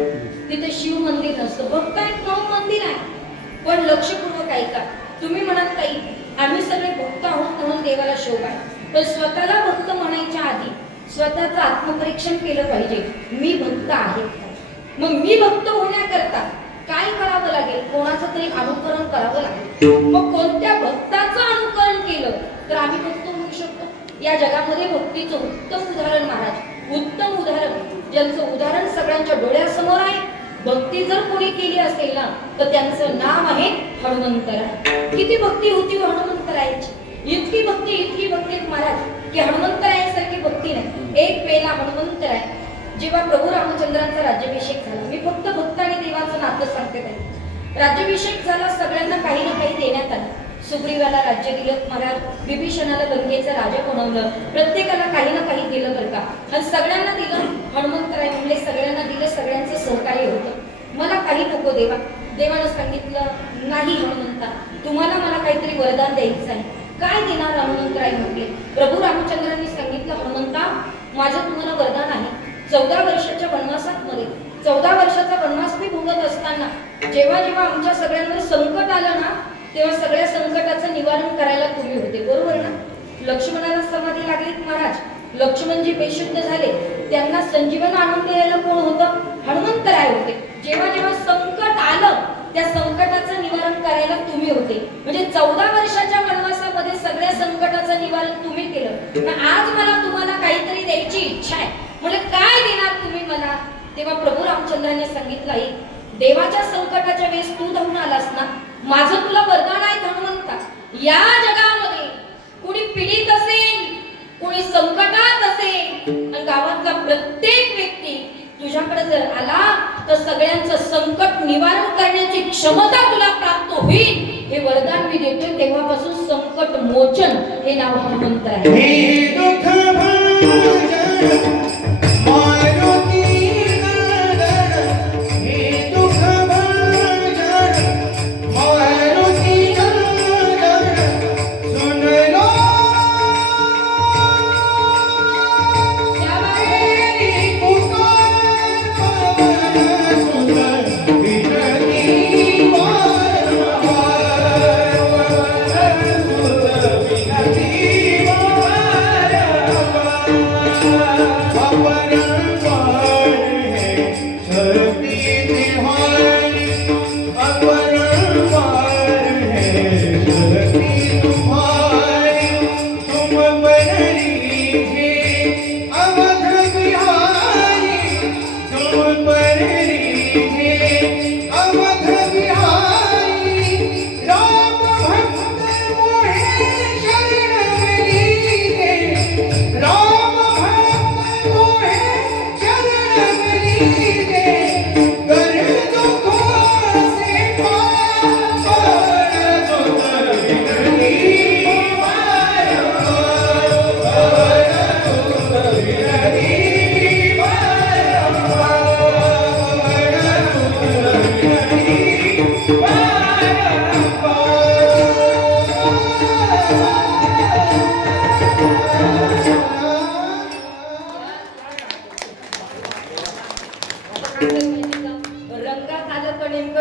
तिथं शिव मंदिर नसतं. भक्त एक म्हणून मंदिर आहे. पण लक्षपूर्वक ऐका. तुम्ही म्हणाल ताई आम्ही सगळे भक्त आहोत म्हणून देवाला शोभा आहे, पण स्वतःला भक्त म्हणायच्या आधी स्वतःचं आत्मपरीक्षण केलं पाहिजे. मी भक्त आहे का? मग मी भक्त होण्याकरता काय करावं लागेल? कोणाचं तरी अनुकरण करावं लागेल. मग कोणत्या भक्ताचं अनुकरण केलं तर आम्ही भक्त होऊ शकतो? या जगामध्ये भक्तीचं उत्तम उदाहरण महाराज, उत्तम उदाहरण, ज्यांचं उदाहरण सगळ्यांच्या डोळ्यासमोर आहे. भक्ती जर कोणी केली असेल ना तर त्यांचं नाव आहे हनुमंतराय. किती भक्ती होती हनुमंतरायाची? इतकी भक्ती महाराज की हनुमंतरायासारखी भक्ती नाही. एक वेळेला हनुमंतराय जेव्हा प्रभू रामचंद्रांचा राज्याभिषेक झाला, मी फक्त भक्त आणि देवाचं नातं सांगते ताई. राज्याभिषेक झाला, सगळ्यांना काही ना काही देण्यात आलं. सुग्रीवाला राज्य दिलं महाराज, विभीषणाला लंकेचा राजा बनवलं, प्रत्येकाला काही ना काही दिलं बरं का. आणि सगळ्यांना दिलं. हनुमंतराय म्हणले सगळ्यांना दिलं, सगळ्यांचं सहकार्य होतं. मला काही नको देवा. देवानं सांगितलं नाही हनुमंता, तुम्हाला मला काहीतरी वरदान द्यायचं आहे. काय देणार? हनुमंतराय म्हटले. प्रभू रामचंद्रांनी सांगितलं हनुमंता माझं तुम्हाला वरदान आहे. 14 वर्षाच्या वनवासात मध्ये 14 वर्षाचा वनवास मी भोगत असताना जेव्हा जेव्हा आमच्या सगळ्यांवर संकट आलं ना तेव्हा सगळ्या संकटाचं निवारण करायला तुम्ही होते. बरोबर ना? लक्ष्मणाला समाधी लागलीत महाराज. लक्ष्मणजी बेशुद्ध झाले, त्यांना संजीवन आणून द्यायला कोण होतं? हनुमंतराय होते. जेव्हा जेव्हा संकट आलं त्या संकटाचं निवारण करायला तुम्ही होते. म्हणजे 14 वर्षाच्या वनवासामध्ये सगळ्या संकटाचं निवारण तुम्ही केलं. आज मला तुम्हाला काहीतरी द्यायची इच्छा आहे. म्हणजे काय देणार तुम्ही मला? तेव्हा प्रभू रामचंद्रांनी सांगितलं आई देवाच्या संकटाच्या वेळेस तू धावून आलास ना, माझं तुला वरदान आहे हनुमंता. या जगामध्ये कुणी पीडित असेल, कुणी संकटात असेल आणि गावातला प्रत्येक व्यक्ती तुझ्याकडे जर आला तर सगळ्यांचं संकट निवारण करण्याची क्षमता तुला प्राप्त होईल. हे वरदान मी देतोय. तेव्हापासून संकट मोचन हे नाव हनुमंत आहे.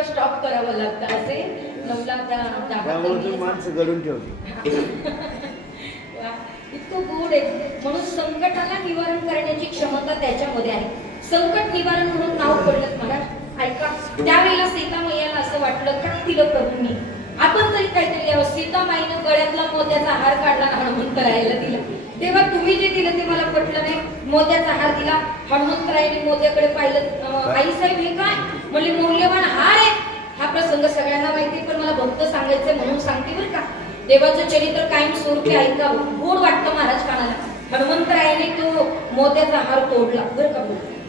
स्टॉप करावं लागतं असे नवला माणसं घडून ठेवली. इतकं गोड आहे. म्हणून संकटाला निवारण करण्याची क्षमता त्याच्यामध्ये आहे. संकट निवारण म्हणून नाव पडलं महाराज. ऐका त्यावेळेला सीतामाईला असं वाटलं काय दिलं प्रभूंनी, आपण तरी काहीतरी द्यावं. सीतामाईनं गळ्यातला मोत्याचा हार काढला हनुमंतरायाला दिला. तेव्हा तुम्ही जे दिलं ते मला पटलं नाही. मोत्याचा हार दिला. हनुमंतरायाने मोत्याकडे पाहिलं. आई साहेब हे काय? म्हणले मौल्यवान हार आहे. हा प्रसंग सगळ्यांना माहिती पण मला भक्त सांगायचंय म्हणून सांगते बरं का. देवाचं चरित्र कायम स्वरूपी ऐका, गोड वाटतं महाराज कानाला. हनुमंतरायाने तो मोत्याचा हार तोडला बरं का.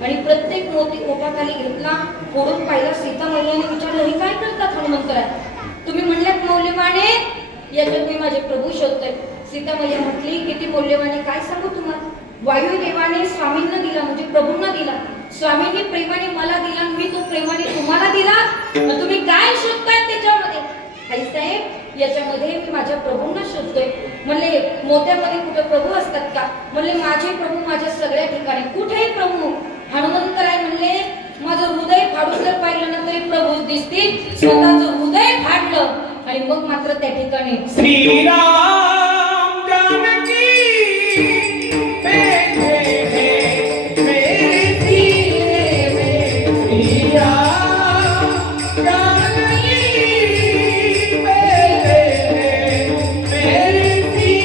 आणि प्रत्येक मोती ओठाखाली घेतला, फोडून पाहिला. सीतामाईने विचारलं हे काय करतात हनुमंतराय? तुम्ही म्हणल्यात मौल्यवान आहे, याच्यात मी माझे प्रभू शोधतोय. सीतामाई म्हटली किती मौल्यवान आहे काय सांगू तुम्हाला. वायुदेवाने स्वामींना दिला म्हणजे प्रभूंना दिला. स्वामींनी प्रेमाने मला दिला, मी तो प्रेमाने तुम्हाला दिला. तुम्ही काय शोधताय त्याच्यामध्ये? याच्यामध्ये मी माझ्या प्रभूंना शोधतोय. म्हणले मोत्यामध्ये कुठे प्रभू असतात का? म्हणले माझे प्रभू माझ्या सगळ्या ठिकाणी. कुठेही प्रभू? हनुमंतराय म्हणले माझं हृदय फाडून जर पाहिलं ना तरी प्रभूच दिसतील. स्वतःचं हृदय फाडलं आणि मग मात्र त्या ठिकाणी श्रीराम जानकी बैठे हैं मेरे सीने में। श्रीराम जानकी बैठे हैं मेरे सीने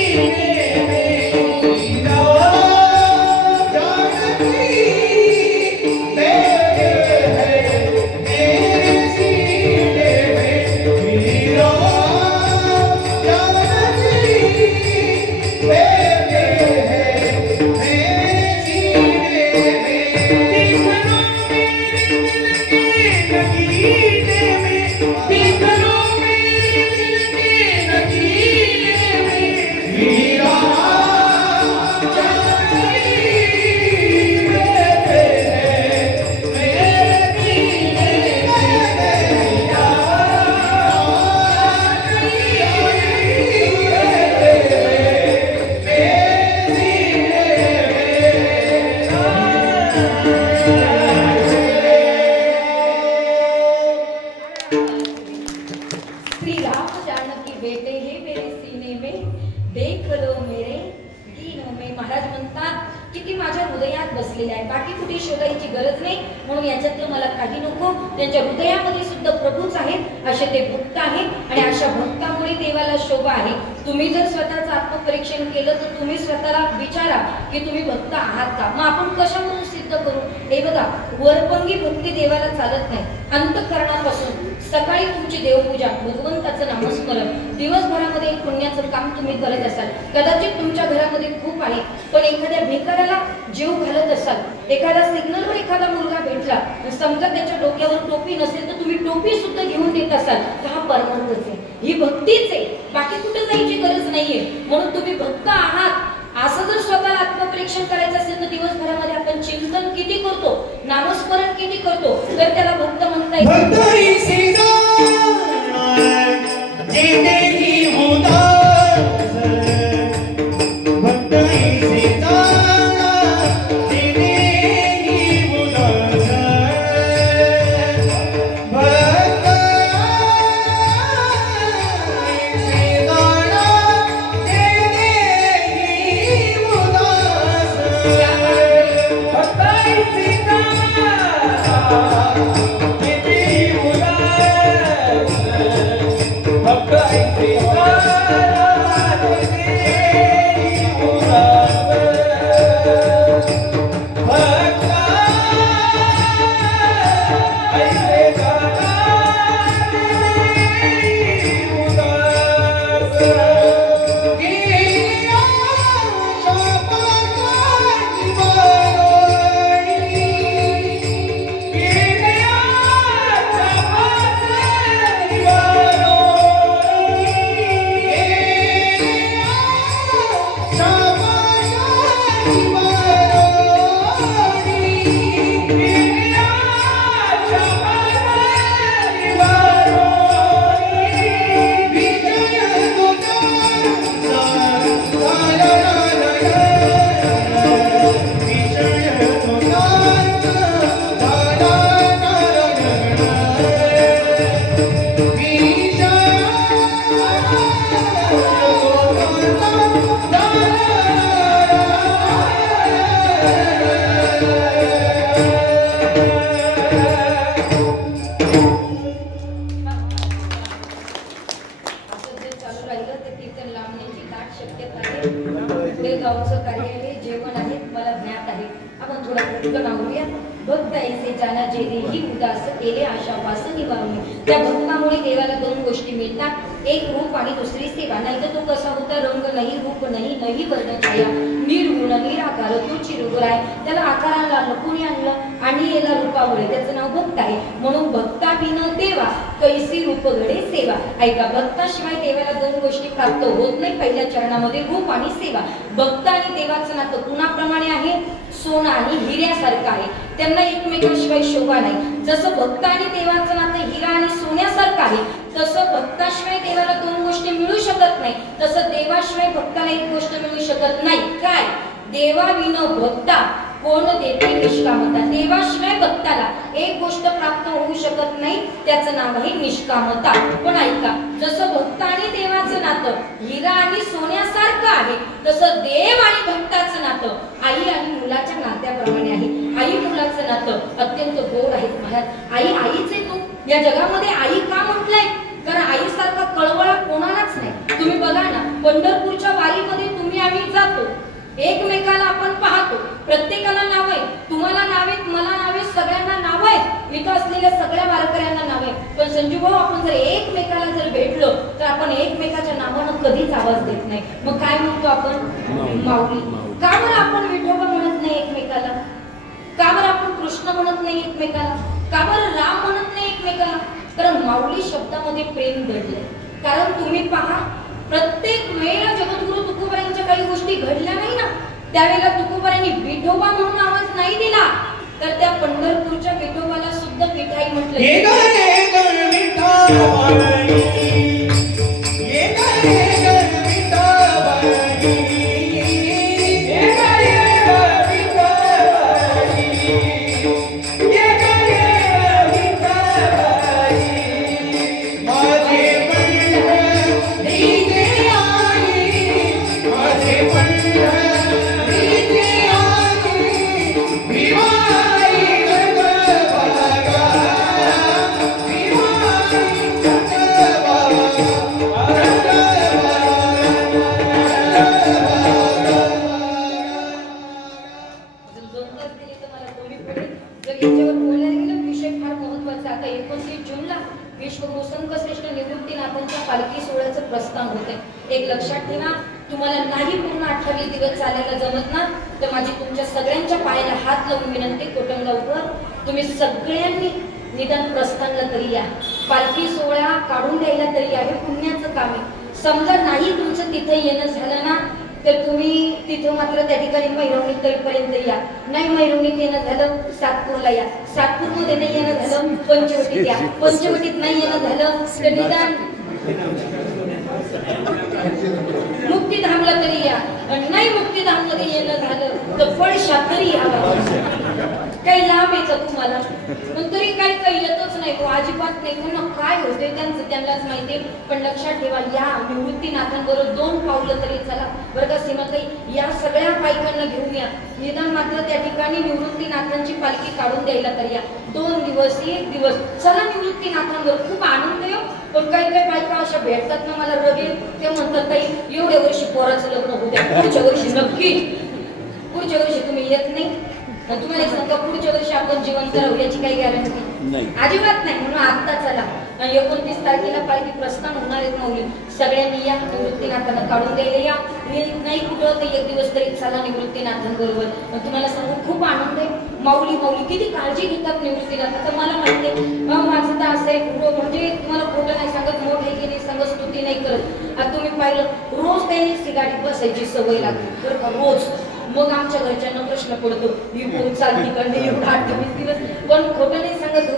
में। श्रीराम जानकी बैठे हैं मेरे सीने में। श्रीराम श्री राम जानकी बेटे हे मेरे सीने में देख लो मेरे दीन में. महाराज म्हणतात की ती माझ्या हृदयात बसलेली आहे. बाकी कुठे शोधायची गरज नाही. म्हणून याच्यातलं मला काही नको. त्यांच्या हृदयामध्ये सुद्धा प्रभूच आहेत. असे ते भक्त आहेत आणि अशा भक्तामुळे देवाला शोभा आहे. तुम्ही जर स्वतःचं आत्मपरीक्षण केलं तर तुम्ही स्वतःला विचारा की तुम्ही भक्त आहात का? मग आपण कशावरून सिद्ध करू? हे बघा, वरपंगी भक्ती देवाला चालत नाही. अंतःकरणापासून सकाळी तुमची देवपूजा, भगवंताचं नामस्मरण, दिवसभरामध्ये एक पुण्याचं काम तुम्ही करत असाल. कदाचित तुमच्या घरामध्ये खूप आहे पण एखाद्या भिकाऱ्याला जीव घालत असाल. एखादा सिग्नलवर एखादा मुलगा भेटला, समजा त्याच्या डोक्यावर टोपी नसेल तर तुम्ही टोपी सुद्धा घेऊन देत असाल तर हा परमार्थच आहे. ही भक्तीच आहे. बाकी कुठे जायची गरज नाहीये. म्हणून तुम्ही भक्त आहात असं जर स्वतःला आत्मपरीक्षण करायचं असेल तर दिवसभरामध्ये आपण चिंतन किती करतो, नामस्मरण किती करतो, तर त्याला भक्त म्हणता येईल. भक्त ही सीता जेते ही उदास, भक्त ही सीता जेते ही उदास, भक्त ही सीता जेते ही उदास, भक्त ही सीता गावचं कार्य आहे, जेवण आहे, मला ज्ञात आहे. आपण थोडा पटकन आवरूया. भक्त ऐसे जाना जे देही उदास केले आशापास निवारून. त्या भक्तामुळे देवाला दोन गोष्टी मिळतात, एक रूप आणि दुसरी सेवा. नाही तर तो कसा होता, रंग नाही, रूप नाही, नाही वर्ण छाया, निर्गुण निराकार, तो चिरगुराय. त्याला आकाराला लपून आणलं आणि याला रूपामुळे त्याचं नाव भक्त आहे. म्हणून भक्ता बिन देवा कैसी रूप घडे सेवा. ऐका, भक्ताशिवाय देवाला दोन गोष्टी प्राप्त होत नाही. पहिल्या चरणामध्ये रूप आणि सेवा. भक्त आणि देवाचं नातं कुणाप्रमाणे आहे? सोना आणि हिऱ्यासारखं आहे. त्यांना एकमेकांशिवाय शोभा नाही. जसं भक्त आणि देवाचं नातं हिरा आणि सोन्यासारखं आहे, तसं भक्ताशिवाय देवाला दोन गोष्टी तसं देवाशिवाय भक्ताला एक गोष्ट मिळू शकत नाही. काय? देवाविन भक्ता कोण देते निष्कामता. देवाशिवाय भक्ताला एक गोष्ट प्राप्त होऊ शकत नाही, त्याचं नाव आहे निष्कामता. पण ऐका, जसं भक्त आणि देवाचं नातं हिरा आणि सोन्यासारखं आहे, तसं देव आणि भक्ताचं नातं आई आणि मुलाच्या नात्याप्रमाणे आहे. आई मुलाचं नातं अत्यंत गोड आहे. महाराज, आई आईचे तू. या जगामध्ये आई का म्हटलंय? कारण आईसारखा कळवळा कोणालाच नाही. तुम्ही बघा ना, पंढरपूरच्या वारीमध्ये तुम्ही आम्ही जातो, एकमेकाला आपण पाहतो, प्रत्येकाला नाव आहे. तुम्हाला नाव आहेत, मला नाव आहे, सगळ्यांना नाव आहे, इथं असलेल्या सगळ्या वारकऱ्यांना नाव आहे. पण संजू भाऊ, आपण जर एकमेकाला जर भेटलो तर आपण एकमेकाच्या नावानं कधीच आवाज देत नाही. मग काय म्हणतो आपण? माऊली. का बरं आपण विठोबा म्हणत नाही एकमेकाला? का बरं आपण कृष्ण म्हणत नाही एकमेकाला? का बरं राम म्हणत नाही एकमेकाला? कारण माऊली शब्दामध्ये प्रेम दडलंय. कारण तुम्ही पहा, प्रत्येक वेळेला जगद्गुरु तुकोबारांच्या काही गोष्टी घडल्या नाही ना, त्यावेळेला तुकोबारांनी विठोबा म्हणून आवाज नाही दिला, तर त्या पंढरपूरच्या विठोबाला सुद्धा विठाई म्हटलं. पालखी सोहळ्याचं प्रस्थान होते. एक लक्षात ठेवा, तुम्हाला नाही पूर्ण 28 दिवस चालायला जमत ना, तर माझी तुमच्या सगळ्यांच्या पायाला हात लावून विनंती, कोटमगावकर, तुम्ही सगळ्यांनी निदान प्रस्थानला तरी या. पालखी सोहळा काढून द्यायला तरी या. हे पुण्याचं काम आहे. समजा नाही तुमचं तिथे येणं झालं ना, तर तुम्ही तिथं मात्र त्या ठिकाणी मैरवणीत तरीपर्यंत या. नाही मैरवणीत येणं झालं, सातपूरला या. सातपूरमध्ये नाही येणं झालं, पंचवटीत या. पंचवटीत नाही येणं झालं तर निदान मुक्तीधामला तरी या. नाही मुक्तीधाममध्ये येणं झालं तर पळशा तरी यावं. काही लांब येतं तुम्हाला, पण तरी काही येतच नाही, तो अजिबात नाही. त्यांना काय होते त्यांचं त्यांनाच माहिती. पण लक्षात ठेवा, या निवृत्तीनाथांबरोबर 2 पावलं तरी चला बरं का सीमाताई. या सगळ्या बायकांना घेऊन या. निदान मात्र त्या ठिकाणी निवृत्तीनाथांची पालखी काढून द्यायला तरी या. 2 दिवस 1 दिवस चला निवृत्तीनाथांबरोबर. खूप आनंद येऊ. पण काही बायका अशा भेटतात ना मला रगे, ते म्हणतात ताई एवढ्या वर्षी पोराचं लग्न होऊ द्या, पुढच्या वर्षी नक्की. पुढच्या वर्षी तुम्ही येत नाही, तुम्हाला एक सांगा, पुढच्या वर्षी आपण जिवंत राहू याची काही गॅरंटी नाही, अजिबात नाही. म्हणून आता चला. 29 तारखेला पालखी प्रस्थान होणार आहेत माऊली. सगळ्यांनी या, निवृत्तीनाथांना काढून द्यायला या. नाही कुठं ते 1 दिवस तरी चला निवृत्तीनाथांबरोबर. तुम्हाला सांगू खूप आनंद आहे. माऊली किती काळजी घेतात निवृत्तीनाथ. तर मला माहिती आहे, माझं तर असं आहे, म्हणजे तुम्हाला खोटं नाही सांगत, मोठ आहे की नाही सांगत, स्तुती नाही करत. आता तुम्ही पाहिलं, रोज त्यांनी गाडीत बसायची सवय लागली बरं का, रोज. मग आमच्या घरच्यांना प्रश्न पडतो, ही कोण चालती का नाही एवढं 28 दिवस. पण खोटं नाही सांगत,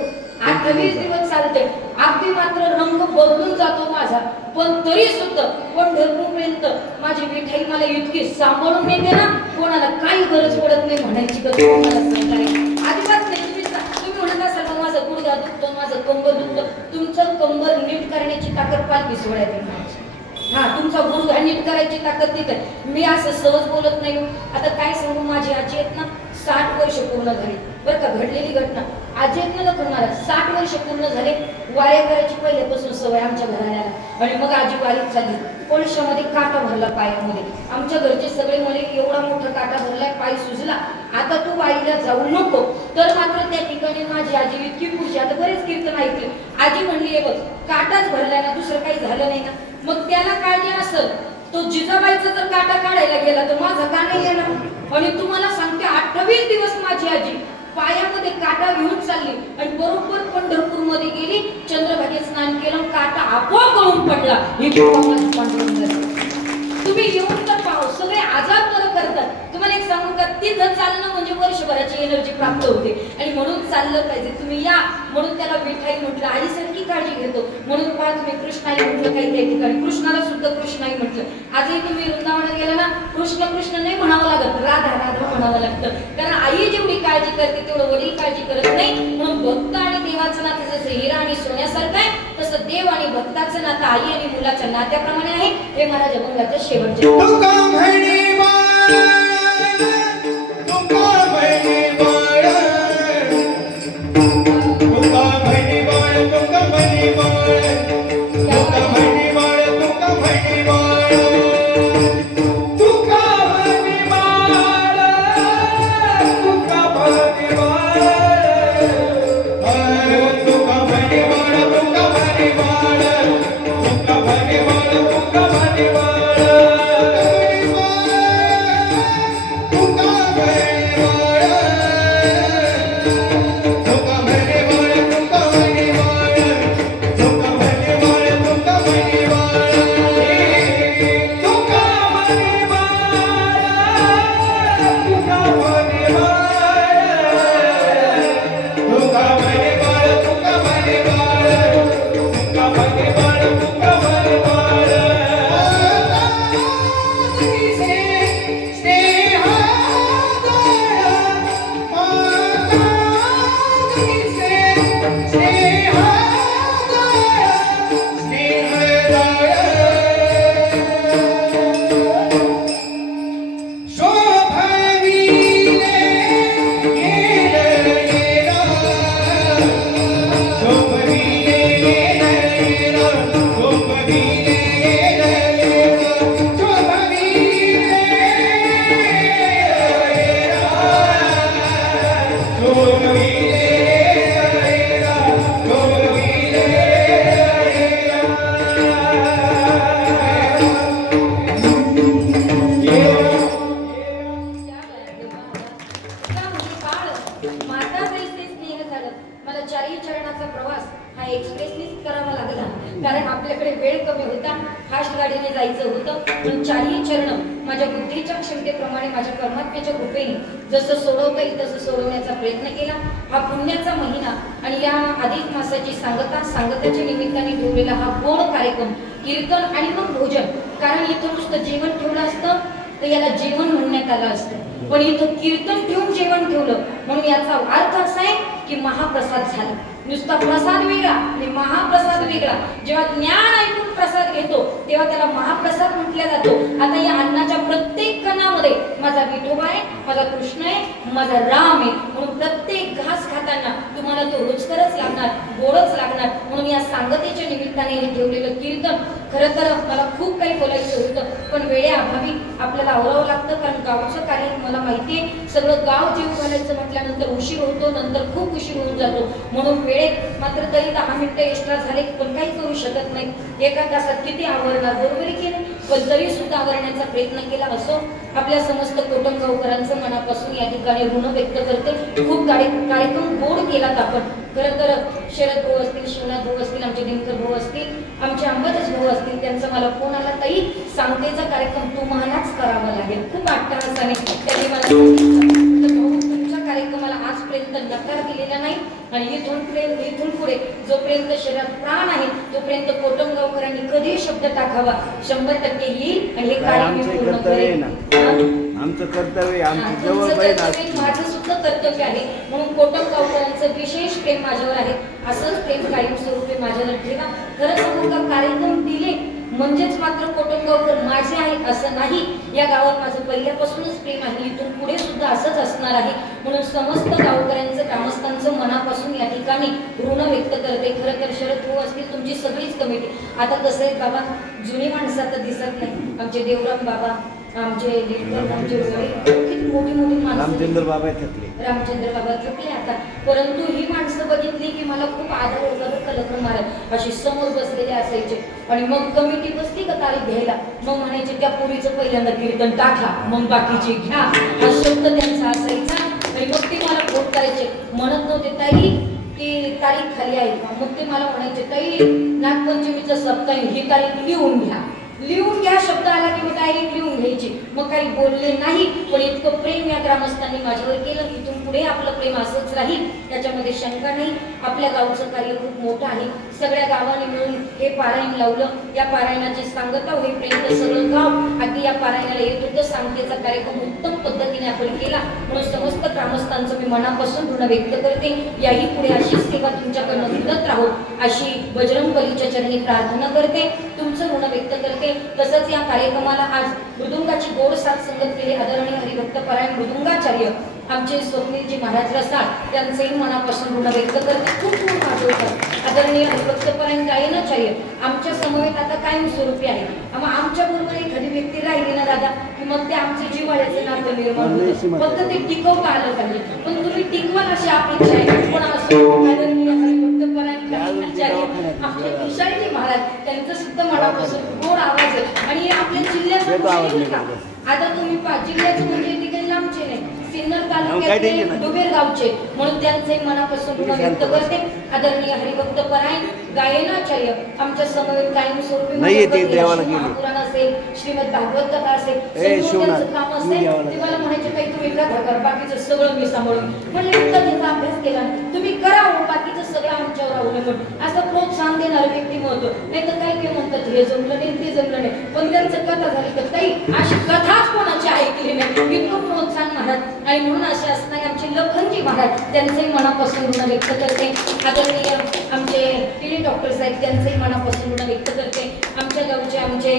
28 दिवस चालते. अगदी मात्र रंग बदलून जातो माझा, पण तरी सुद्धा पंढरपूरपर्यंत माझी विठाई मला इतकी सांभाळून नेते ना, कोणाला काही गरज पडत नाही म्हणायची गरज मला अजिबात नाही. तुम्ही म्हणत असाल माझं गुडघा दुखतो, माझं कंबर दुखतं, तुमचं कंबर नीट करण्याची ताकद पालखी सोहळ्यात आहे. हा, तुमचा गुडघा नीट करायची ताकद तिथे. मी असं सहज बोलत नाही. आता काय सांगू, माझी आजी आहेत ना, 60 वर्ष पूर्ण झाली बरं का, घडलेली घटना. आजी आहेत ना लग्नाला 60 वर्ष पूर्ण झाले. वाऱ्या करायची पहिल्यापासून सवय आमच्या घराण्याला. आणि मग आजी वारीत चालली. पळशामध्ये काटा भरला पायामध्ये. आमच्या घरचे सगळे म्हणे एवढा मोठा काटा भरलाय, पाय सुजला, आता तू वारीला जाऊ नको. तर मात्र त्या ठिकाणी माझी आजी इतकी खुशी. आता बरेच कीर्तन ऐकले. आजी म्हणली, बघ काटाच भरलाय ना, दुसरं काही झालं नाही ना. मग त्याला काळजी असेल, तो जिजाबाईचा जर काटा काढायला गेला तर माझा का नाही येणार. आणि तुम्हाला सांगते, 28 दिवस माझी आजी पायामध्ये काटा घेऊन चालली आणि बरोबर पंढरपूर मध्ये गेली. चंद्रभागेत स्नान केलं, काटा आपोआप गळून पडला. तुम्ही येऊन तर पाहू, सगळे आजार बरं करतात. तुम्हाला एक सांगू का, तिथं चालणं म्हणजे वर्षभराची एनर्जी प्राप्त होते. आणि म्हणून चाललं पाहिजे. तुम्ही या, म्हणून त्याला विठाई म्हटलं. आईसारखी काळजी घेतो. म्हणून पहा तुम्ही कृष्णाई म्हटलं काही त्या ठिकाणी, कृष्णाला सुद्धा कृष्णाई म्हटलं. आजही तुम्ही वृंदावनात गेला ना, कृष्ण कृष्ण नाही म्हणावं लागत, राधा राधा म्हणावं लागतं. कारण आई जेवढी काळजी करते तेवढं वडील काळजी करत नाही. म्हणून भक्त आणि देवाचं नातं जसं हिरा आणि सोन्यासारखं आहे, तसं देव आणि भक्ताचं नातं आई आणि मुलाच्या नात्याप्रमाणे आहे. हे महाराज अभंगाचं शेवटचे. तुका म्हणे बाळ, तुका म्हणे बाळ, तुका म्हणे बाळ, तुका म्हणे बाळ, तुका म्हणे बाळ, तुका म्हणे बाळ, तुका म्हणे बाळ, तुका म्हणे बाळ, तुका म्हणे बाळ, तुका म्हणे बाळ, तुका म्हणे बाळ, तुका म्हणे बाळ. कारण आपल्याकडे वेळ कमी होता, फास्ट गाडीने जायचं होतं. पण चारही चरण माझ्या बुद्धीच्या क्षमतेप्रमाणे, माझ्या परमात्म्याच्या कृपेने जसं सोडवता येईल तसं सोडवण्याचा प्रयत्न केला. हा पुण्याचा महिना आणि या अधिक मासाची सांगताच्या निमित्ताने ठेवलेला हा गोड कार्यक्रम, कीर्तन आणि मग भोजन. कारण इथं नुसतं जेवण ठेवलं असतं तर याला जेवण म्हणण्यात आलं असतं, पण इथं कीर्तन ठेवून जेवण ठेवलं म्हणून याचा अर्थ असा आहे की महाप्रसाद झाला. नुसता प्रसाद वेगळा आणि महाप्रसाद वेगळा. जेव्हा ज्ञान ऐकून प्रसाद घेतो तेव्हा त्याला महाप्रसाद म्हटलं जातो. आता या अन्नाच्या प्रत्येक कणामध्ये माझा विठोबा आहे, माझा कृष्ण आहे, माझा राम आहे. म्हणून प्रत्येक घास खाताना तुम्हाला तो रुचकरच लागणार, गोडच लागणार. म्हणून या सांगतेच्या निमित्ताने हे ठेवलेलं कीर्तन, खरं तर मला खूप काही बोलायचं होतं पण वेळेअभावी आपल्याला आवरावं लागतं. कारण गावचं कार्य मला माहिती आहे, सगळं गाव जेव घालायचं म्हटल्यानंतर उशीर होतो, नंतर खूप उशीर होऊन जातो. म्हणून वेळेत मात्र तरी 10 मिनिटं एक्स्ट्रा झाले पण काही करू शकत नाही. एका तासात किती आवरणार, बरोबर की नाही? पण तरी सुद्धा आवरण्याचा प्रयत्न केला. असो, आपल्या समस्त कोटमगावकरांचं मनापासून या ठिकाणी ऋण व्यक्त करते. खूप कार्यक्रम गोड केलात आपण. खरं तर शरद भाऊ असतील, शिवनाथ भाऊ असतील, आमचे दिनकर भाऊ असतील, आमचे अंबादास भाऊ असतील, त्यांचा मला फोन आला, ताई सांगतेचा कार्यक्रम तुम्हालाच करावा लागेल. खूप अट्टहासाने त्यांनी मला तुमच्या कार्यक्रमाला आजपर्यंत नकार दिलेला नाही आणि इथून पुढे जोपर्यंत शरीरात प्राण आहे तोपर्यंत कोटमगावकरांनी कधी शब्द टाकावा 100% येईल आणि हे कार्य मी पूर्ण करेन. आमचं कर्तव्य, आमची तुमचं जवळ कर्तव्य माझं सुद्धा कर्तव्य आहे. म्हणून कोटमगावकरांचं विशेष प्रेम माझ्यावर आहे. असंच प्रेम कायमस्वरूपी माझ्यावर ठेवा. खरं सांगू का, कार्यक्रम दिले म्हणजेच मात्र कोटमगावकर माझे आहेत असं नाही. या गावात माझं पहिल्यापासूनच प्रेम आहे, इथून पुढे सुद्धा असंच असणार आहे. म्हणून समस्त गावकऱ्यांचं, ग्रामस्थांचं मनापासून या ठिकाणी ऋण व्यक्त करते. खरं तर शरद भाऊ असतील, तुमची सगळीच कमिटी. आता कसं आहे बाबा, जुनी माणसं आता दिसत नाही. आमचे देवराम बाबा, आमचे लेखक, आमचे किती मोठी मोठी माणसं, रामचंद्र बाबा थकले, रामचंद्र बाबा थकले आता. परंतु ही माणसं बघितली की मला खूप आदर होता बरं का. लखन महाराज अशी समोर बसलेले असायचे आणि मग कमिटी बसली का तारीख घ्यायला, मग म्हणायचे त्या पुरीचं पहिल्यांदा कीर्तन टाका, मग बाकीचे घ्या. हा शब्द त्यांचा असायचा. आणि मग ते मला फोन करायचे, म्हणत नव्हते ताई की तारीख खाली आहे का. मग ते मला म्हणायचे, ताई नागपंचमीचं सप्ताह ही तारीख लिहून घ्या. लिहून घ्या शब्द आला की मी डायरेक्ट लिहून घ्यायची, मग काही बोलले नाही. पण इतकं प्रेम या ग्रामस्थांनी माझ्यावर केलं, इथून पुढे आपलं प्रेम असंच राहील, त्याच्यामध्ये शंका नाही. आपल्या गावचं कार्य खूप मोठं आहे. सगळ्या गावाने मिळून हे पारायण लावलं. या पारायणाची सांगता होईपर्यंत सगळं गाव अगदी या पारायणाला येत होतं. सांगतेचा कार्यक्रम उत्तम पद्धतीने आपण केला, म्हणून समस्त ग्रामस्थांचं मी मनापासून ऋण व्यक्त करते. याही पुढे अशीच सेवा तुमच्याकडनं मिळत राहो अशी बजरंगबलीच्या चरणी प्रार्थना करते, तुमचं ऋण व्यक्त करते. तसंच या कार्यक्रमाला आज मृदुंगाची गोड साथ संगत केली आदरणीय हरिभक्त परायण मृदुंगाचार्य आमचे स्वप्नीलजी महाराज रसाळ त्यांचंही मनापासून ऋण व्यक्त करते. खूप खूप आठवतात आदरणीय हरिभक्त परायण गायनाचार्य आमच्या समवेत आता कायम स्वरूपी आहे. आमच्या बरोबर एखादी व्यक्ती राहिली ना दादा की मग ते आमचे जिव्हाळ्याचे नातं निर्माण होतं. फक्त ते टिकवता आलं पाहिजे, पण तुम्ही टिकवाल अशी अपेक्षा आहे. पण असं आदरणीय हरिभक्त परायण गायनाचार्य आपले विशालजी महाराज त्यांचं सुद्धा मनापासून गोड आवाज आहे आणि आपल्या जिल्ह्यात आता तुम्ही जिल्ह्याचं म्हणजे तिकडे लांबचे नाही, सिन्नर तालुक्यातले डुबेर गावचे, म्हणून त्यांचे मनापासून ऋण व्यक्त करते. आदरणीय हरिभक्त परायण गायनाचार्य आमच्या समवेत कायम स्वरूपी महापुराण असेल, श्रीमद भागवत कथा असेल, त्यांचं काम असेल ते मला म्हणायचे काही तुम्ही कथा कर, बाकीचं सगळं मी सांभाळून. म्हणजे कथेचा अभ्यास केला तुम्ही करा, बाकीचं सगळं आमच्यावर अवलंबून, असं प्रोत्साहन देणारं व्यक्तिमत्व. नाही तर काही म्हणतात हे जमलं नाही ते जमलं नाही, पण त्यांचं कथा झाली तर काही अशी कथाच कोणाची ऐकली नाही, इतकं प्रोत्साहन महाराज. आणि म्हणून असे असणारे आमचे लखनजी महाराज त्यांचंही मनापासून ऋण व्यक्त करते. आदरणीय आमचे टीडी डॉक्टर साहेब त्यांचंही मनापासून ऋण व्यक्त करते. आमच्या गावचे आमचे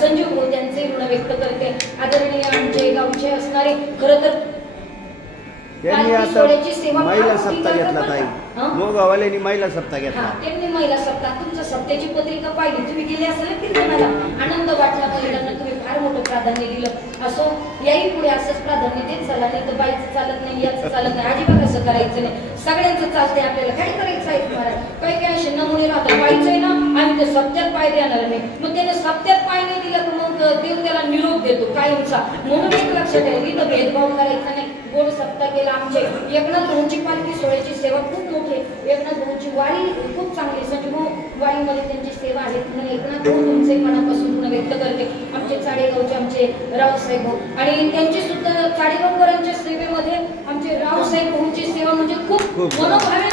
संजीव भाऊ त्यांचंही ऋण व्यक्त करते. आदरणीय आमचे गावचे असणारे खरं तर त्यांनी आता महिला सप्ताह घेतला ताई, मोगावाल्यांनी महिला सप्ताह घेतला. त्यांनी महिला सप्ताह तुमच्या सप्त्याची पत्रिका पाहिली, तुम्ही गेले असेल की तुम्हाला आनंद वाटला, महिलांना तुम्ही फार मोठं प्राधान्य दिलं. असो याही पुढे असंच प्राधान्य देत चला, नाही तर बाईचं चालत नाही, याचं चालत नाही, अजिबात असं करायचं नाही. सगळ्यांचं चालतंय, आपल्याला काय करायचं आहे महाराज. काही काही असे नमुने राहतात, पाहायचं आहे ना आणि ते सप्त्यात पाय देणार नाही, मग त्याने सप्त्यात पाय नाही दिला तर मग देव त्याला निरोप देतो कायमचा. म्हणून एक लक्षात आहे, इथं भेदभाव करायचा नाही. गोड सप्ताह केला. आमचे एकनाथ भाऊंची पालखी सोहळ्याची सेवा खूप मोठी आहे. एकनाथ भाऊंची वारी खूप चांगली, संजीव वारीमध्ये त्यांची सेवा आहे. म्हणून एकनाथ भाऊ तुमचे मनापासून ऋण व्यक्त करते. आमचे चाळेगावचे आमचे रावसाहेब भाऊ आणि त्यांची सुद्धा चाळेगावकरांच्या सेवेमध्ये आमचे रावसाहेब भाऊंची सेवा म्हणजे खूप मनोभावे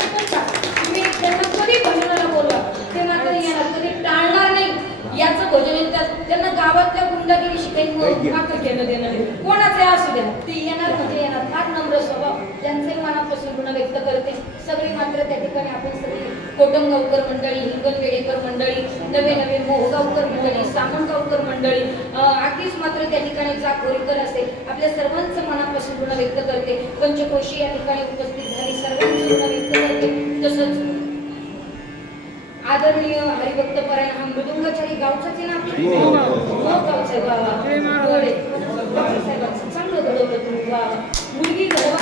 तुम्ही त्यांना कधी भजनाला बोलवा ते मात्र येणार, कधी टाळणार नाही. याचं भजन त्यांना गावातल्या गुंडागिरीशी काही मात्र केलं देणार नाही, कोणाचे असू द्या ते येणार म्हणजे येणार. फार नम्र स्वभाव, त्यांचंही मनापासून ऋण व्यक्त करते. सगळी मात्र त्या ठिकाणी आपण सगळी कोटमगावकर मंडळी, हिंगणवेडेकर मंडळी, नवे नवे मोहगावकर मंडळी, सामनगावकर मंडळी, अगदीच मात्र त्या ठिकाणी जाखोरीकर असेल, आपल्या सर्वांचं मनापासून ऋण व्यक्त करते. पंचक्रोशी या ठिकाणी उपस्थित झाली, सर्वांचं ऋण व्यक्त करते. तसंच आदरणीय हरिभक्त परायण हा मृदुंगाचारी गावचाच आहे ना आपल्या गावचा आहे. बाबा डॉक्टर साहेबांचं चांगलं घडवलं तुम्ही. बाबा मुलगी घडवा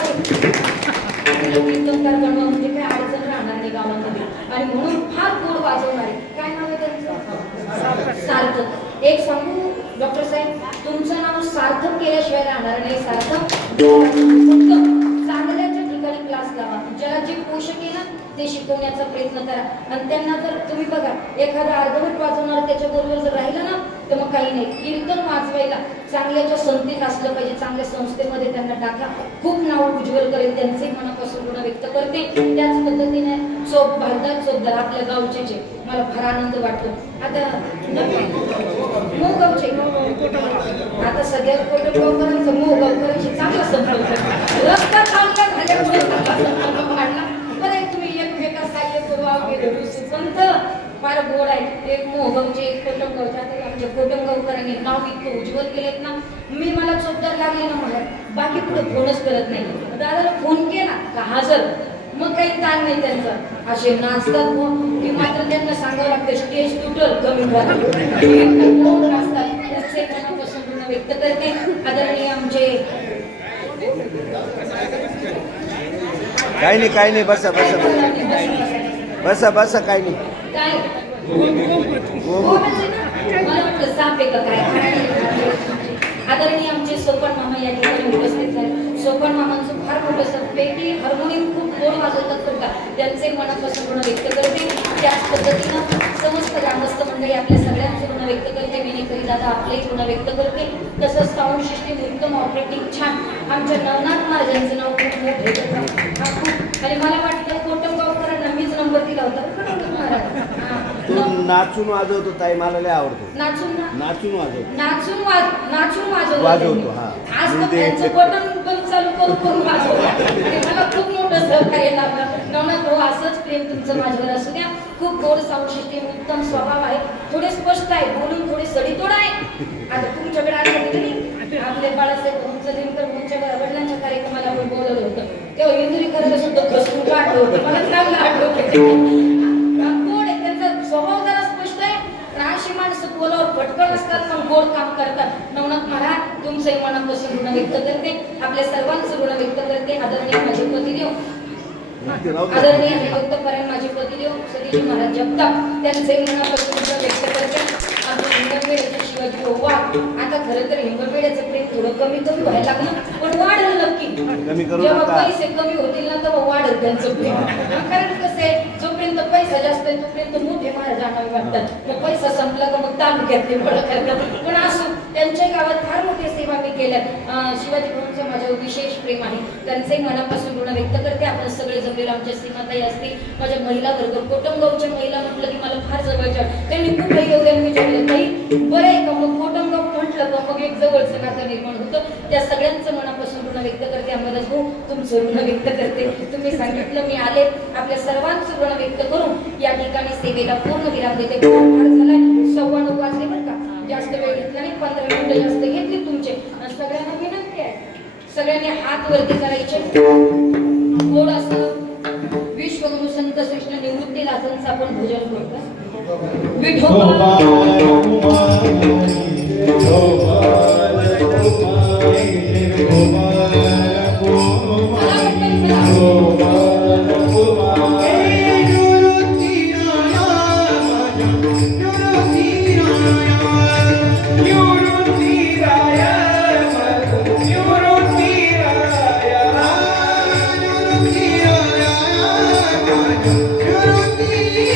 कीर्तनकार बनवा म्हणजे काही अडचण राहणार नाही गावामध्ये. आणि म्हणून फार गोड वाजवणारे, काय नाव आहे त्यांचं, सार्थक. एक सांगू डॉक्टर साहेब, तुमचं नाव सार्थक केल्याशिवाय राहणार नाही. सार्थक चांगल्याच्या ठिकाणी क्लास लावा, ज्याला जे पोषक आहे ना ते शिकवण्याचा प्रयत्न करा. आणि त्यांना जर तुम्ही बघा एखादा अर्धवट वाजवणार त्याच्याबरोबर जर राहिलं ना तर मग काही नाही. कीर्तन वाजवायला चांगल्याच्या संगतीत असलं पाहिजे, चांगल्या संस्थेमध्ये त्यांना टाका, खूप नाव उज्ज्वल करेल. त्यांचे मनापासून ऋण व्यक्त करते. त्याच पद्धतीने चोप भारतात चोपदार आपल्या गावचे मला फार आनंद वाटतो. आता मोहगावचे आता सगळ्या कोटमगावकरांचं मोहगावकरांशी चांगला संपर्क रस्ता चांगला झाल्यामुळे वाढला. बरं तुम्ही एकमेका सहाय्य करू वगैरे संत फार गोड आहे. एक मोहगावचे एक कोटमगावचे, आता आमच्या कोटमगावकरांनी नाव इतकं उज्ज्वल केलेत ना. मला चोपदार लागले ना मला बाकी कुठं फोनच करत नाही, दादाला फोन केला का हजर, मग काही ताण नाही त्यांचा. असे नाचतात की मात्र त्यांना सांगावं लागतं स्टेज तुटल कमी नाचतात. त्यांचे मनापासून ऋण व्यक्त करते. आदरणीय आमचे काही नाही बसा बसा बसा बसा काही नाही. काय मला वाटलं साप आहे का काय. आदरणीय आमचे सोपण मामा या ठिकाणी उपस्थित झाले. सोपण मामांचं फार मोठं पेटी हार्मोनियम खूप गोड वाजवतात बरं का, त्यांचे मनापासून ऋण व्यक्त करते. त्याच पद्धतीनं समस्त ग्रामस्थ मंडळी आपल्या सगळ्यांचं ऋण व्यक्त करते. दादा आपले ऋण व्यक्त करते. तसंच साऊंड सिस्टीम उत्तम ऑपरेटिंग छान आमच्या नवनाथ महाराजांचं नाव खूप मोठे खूप आणि मला वाटतं कोटमगावकरांना मीच नंबर दिला होता तो नाचून वाजवतो ताई, मला लय आवडतो. नाचून नाचून वाजवतो. नाचून वाजवतो, हा. आज तर म्हणजे त्यांचं बटन पण चालू करून वाजवलं आणि मला खूप मोठं सहकार्य लाभलं. नवनाथ भाऊ असंच प्रेम तुमचं माझ्यावर असू द्या. खूप गोड साऊंड सिस्टीम उत्तम स्वभाव आहे. थोडे स्पष्ट आहे, बोलून थोडी सडीतोड आहे. आता तुमच्याकडे आले होते की आपले बाळासाहेब भाऊंचं नेमकं तुमच्या वडिलांच्या कार्यक्रमाला आपण बोलवलं होतं तेव्हा इंदुरी करायला सुद्धा घसरून काढलं होतं. मला चांगलं आठवतं. गोड आहे, त्यांचा स्वभाव जरा स्पष्ट आहे. अशी माणसं बोलावर फटकन असतात पण गोड काम करतात. नवनाथ महाराज तुमचंही मनापासून ऋण व्यक्त करते. आपल्या सर्वांचं ऋण व्यक्त करते. आदरणीय माझे पतिदेव आदरणीय हरिभक्तपरायण माझे पतिदेव सतीजी महाराज जगताप त्यांचे मनापासून ऋण व्यक्त करते. आमच्या हिंगणवेड्याचे शिवाजी भाऊ वाघ. आता खरं तर हिंगणवेड्याचं प्रेम थोडं कमी व्हायला लागलं पण वाढलं नक्की. कमी करू जेव्हा नका. पैसे कमी होतील ना तेव्हा वाढेल त्यांचं प्रेम. कारण कसं आहे जोपर्यंत पैसा जास्त आहे तोपर्यंत मोठे महाराज आणावे वाटतात. मग पैसा संपला का मग तालुक्यातले बळ करतात. पण असो त्यांच्या गावात फार मोठ्या सेवा मी केल्या. शिवाजी भाऊंचं माझ्यावर विशेष प्रेम आहे. त्यांचे मनापासून ऋण व्यक्त करते. आपण सगळे जमलेलो आमच्या सीमाताई असतील माझ्या महिला वर्ग कोटमगावच्या महिला म्हटलं की मला फार जवळच्या त्यांनी खूप काही योगदान विचारलं ताई बरं आहे का मग कोटमगाव म्हटलं का मग एक जवळचं नातं निर्माण होतं. त्या सगळ्यांचं मनापासून ऋण व्यक्त करते. आम्हाला भाऊ तुमचं ऋण व्यक्त करते. तुम्ही सांगितलं मी आले आपल्या सर्वांचं ऋण व्यक्त करून या ठिकाणी सेवेला पूर्ण विराम देते. फार झालाय 9:15 वाजले बरं का. जास्त वेळ घेतला नाही 15 मिनिटं जास्त घेतली तुमचे. सगळ्यांना विनंती आहे सगळ्यांनी हात वरती करायचे. गोड असं विश्वगुरु संत श्रेष्ठ निवृत्तीनाथांचं आपण भजन करतो. Vithoba Thank you.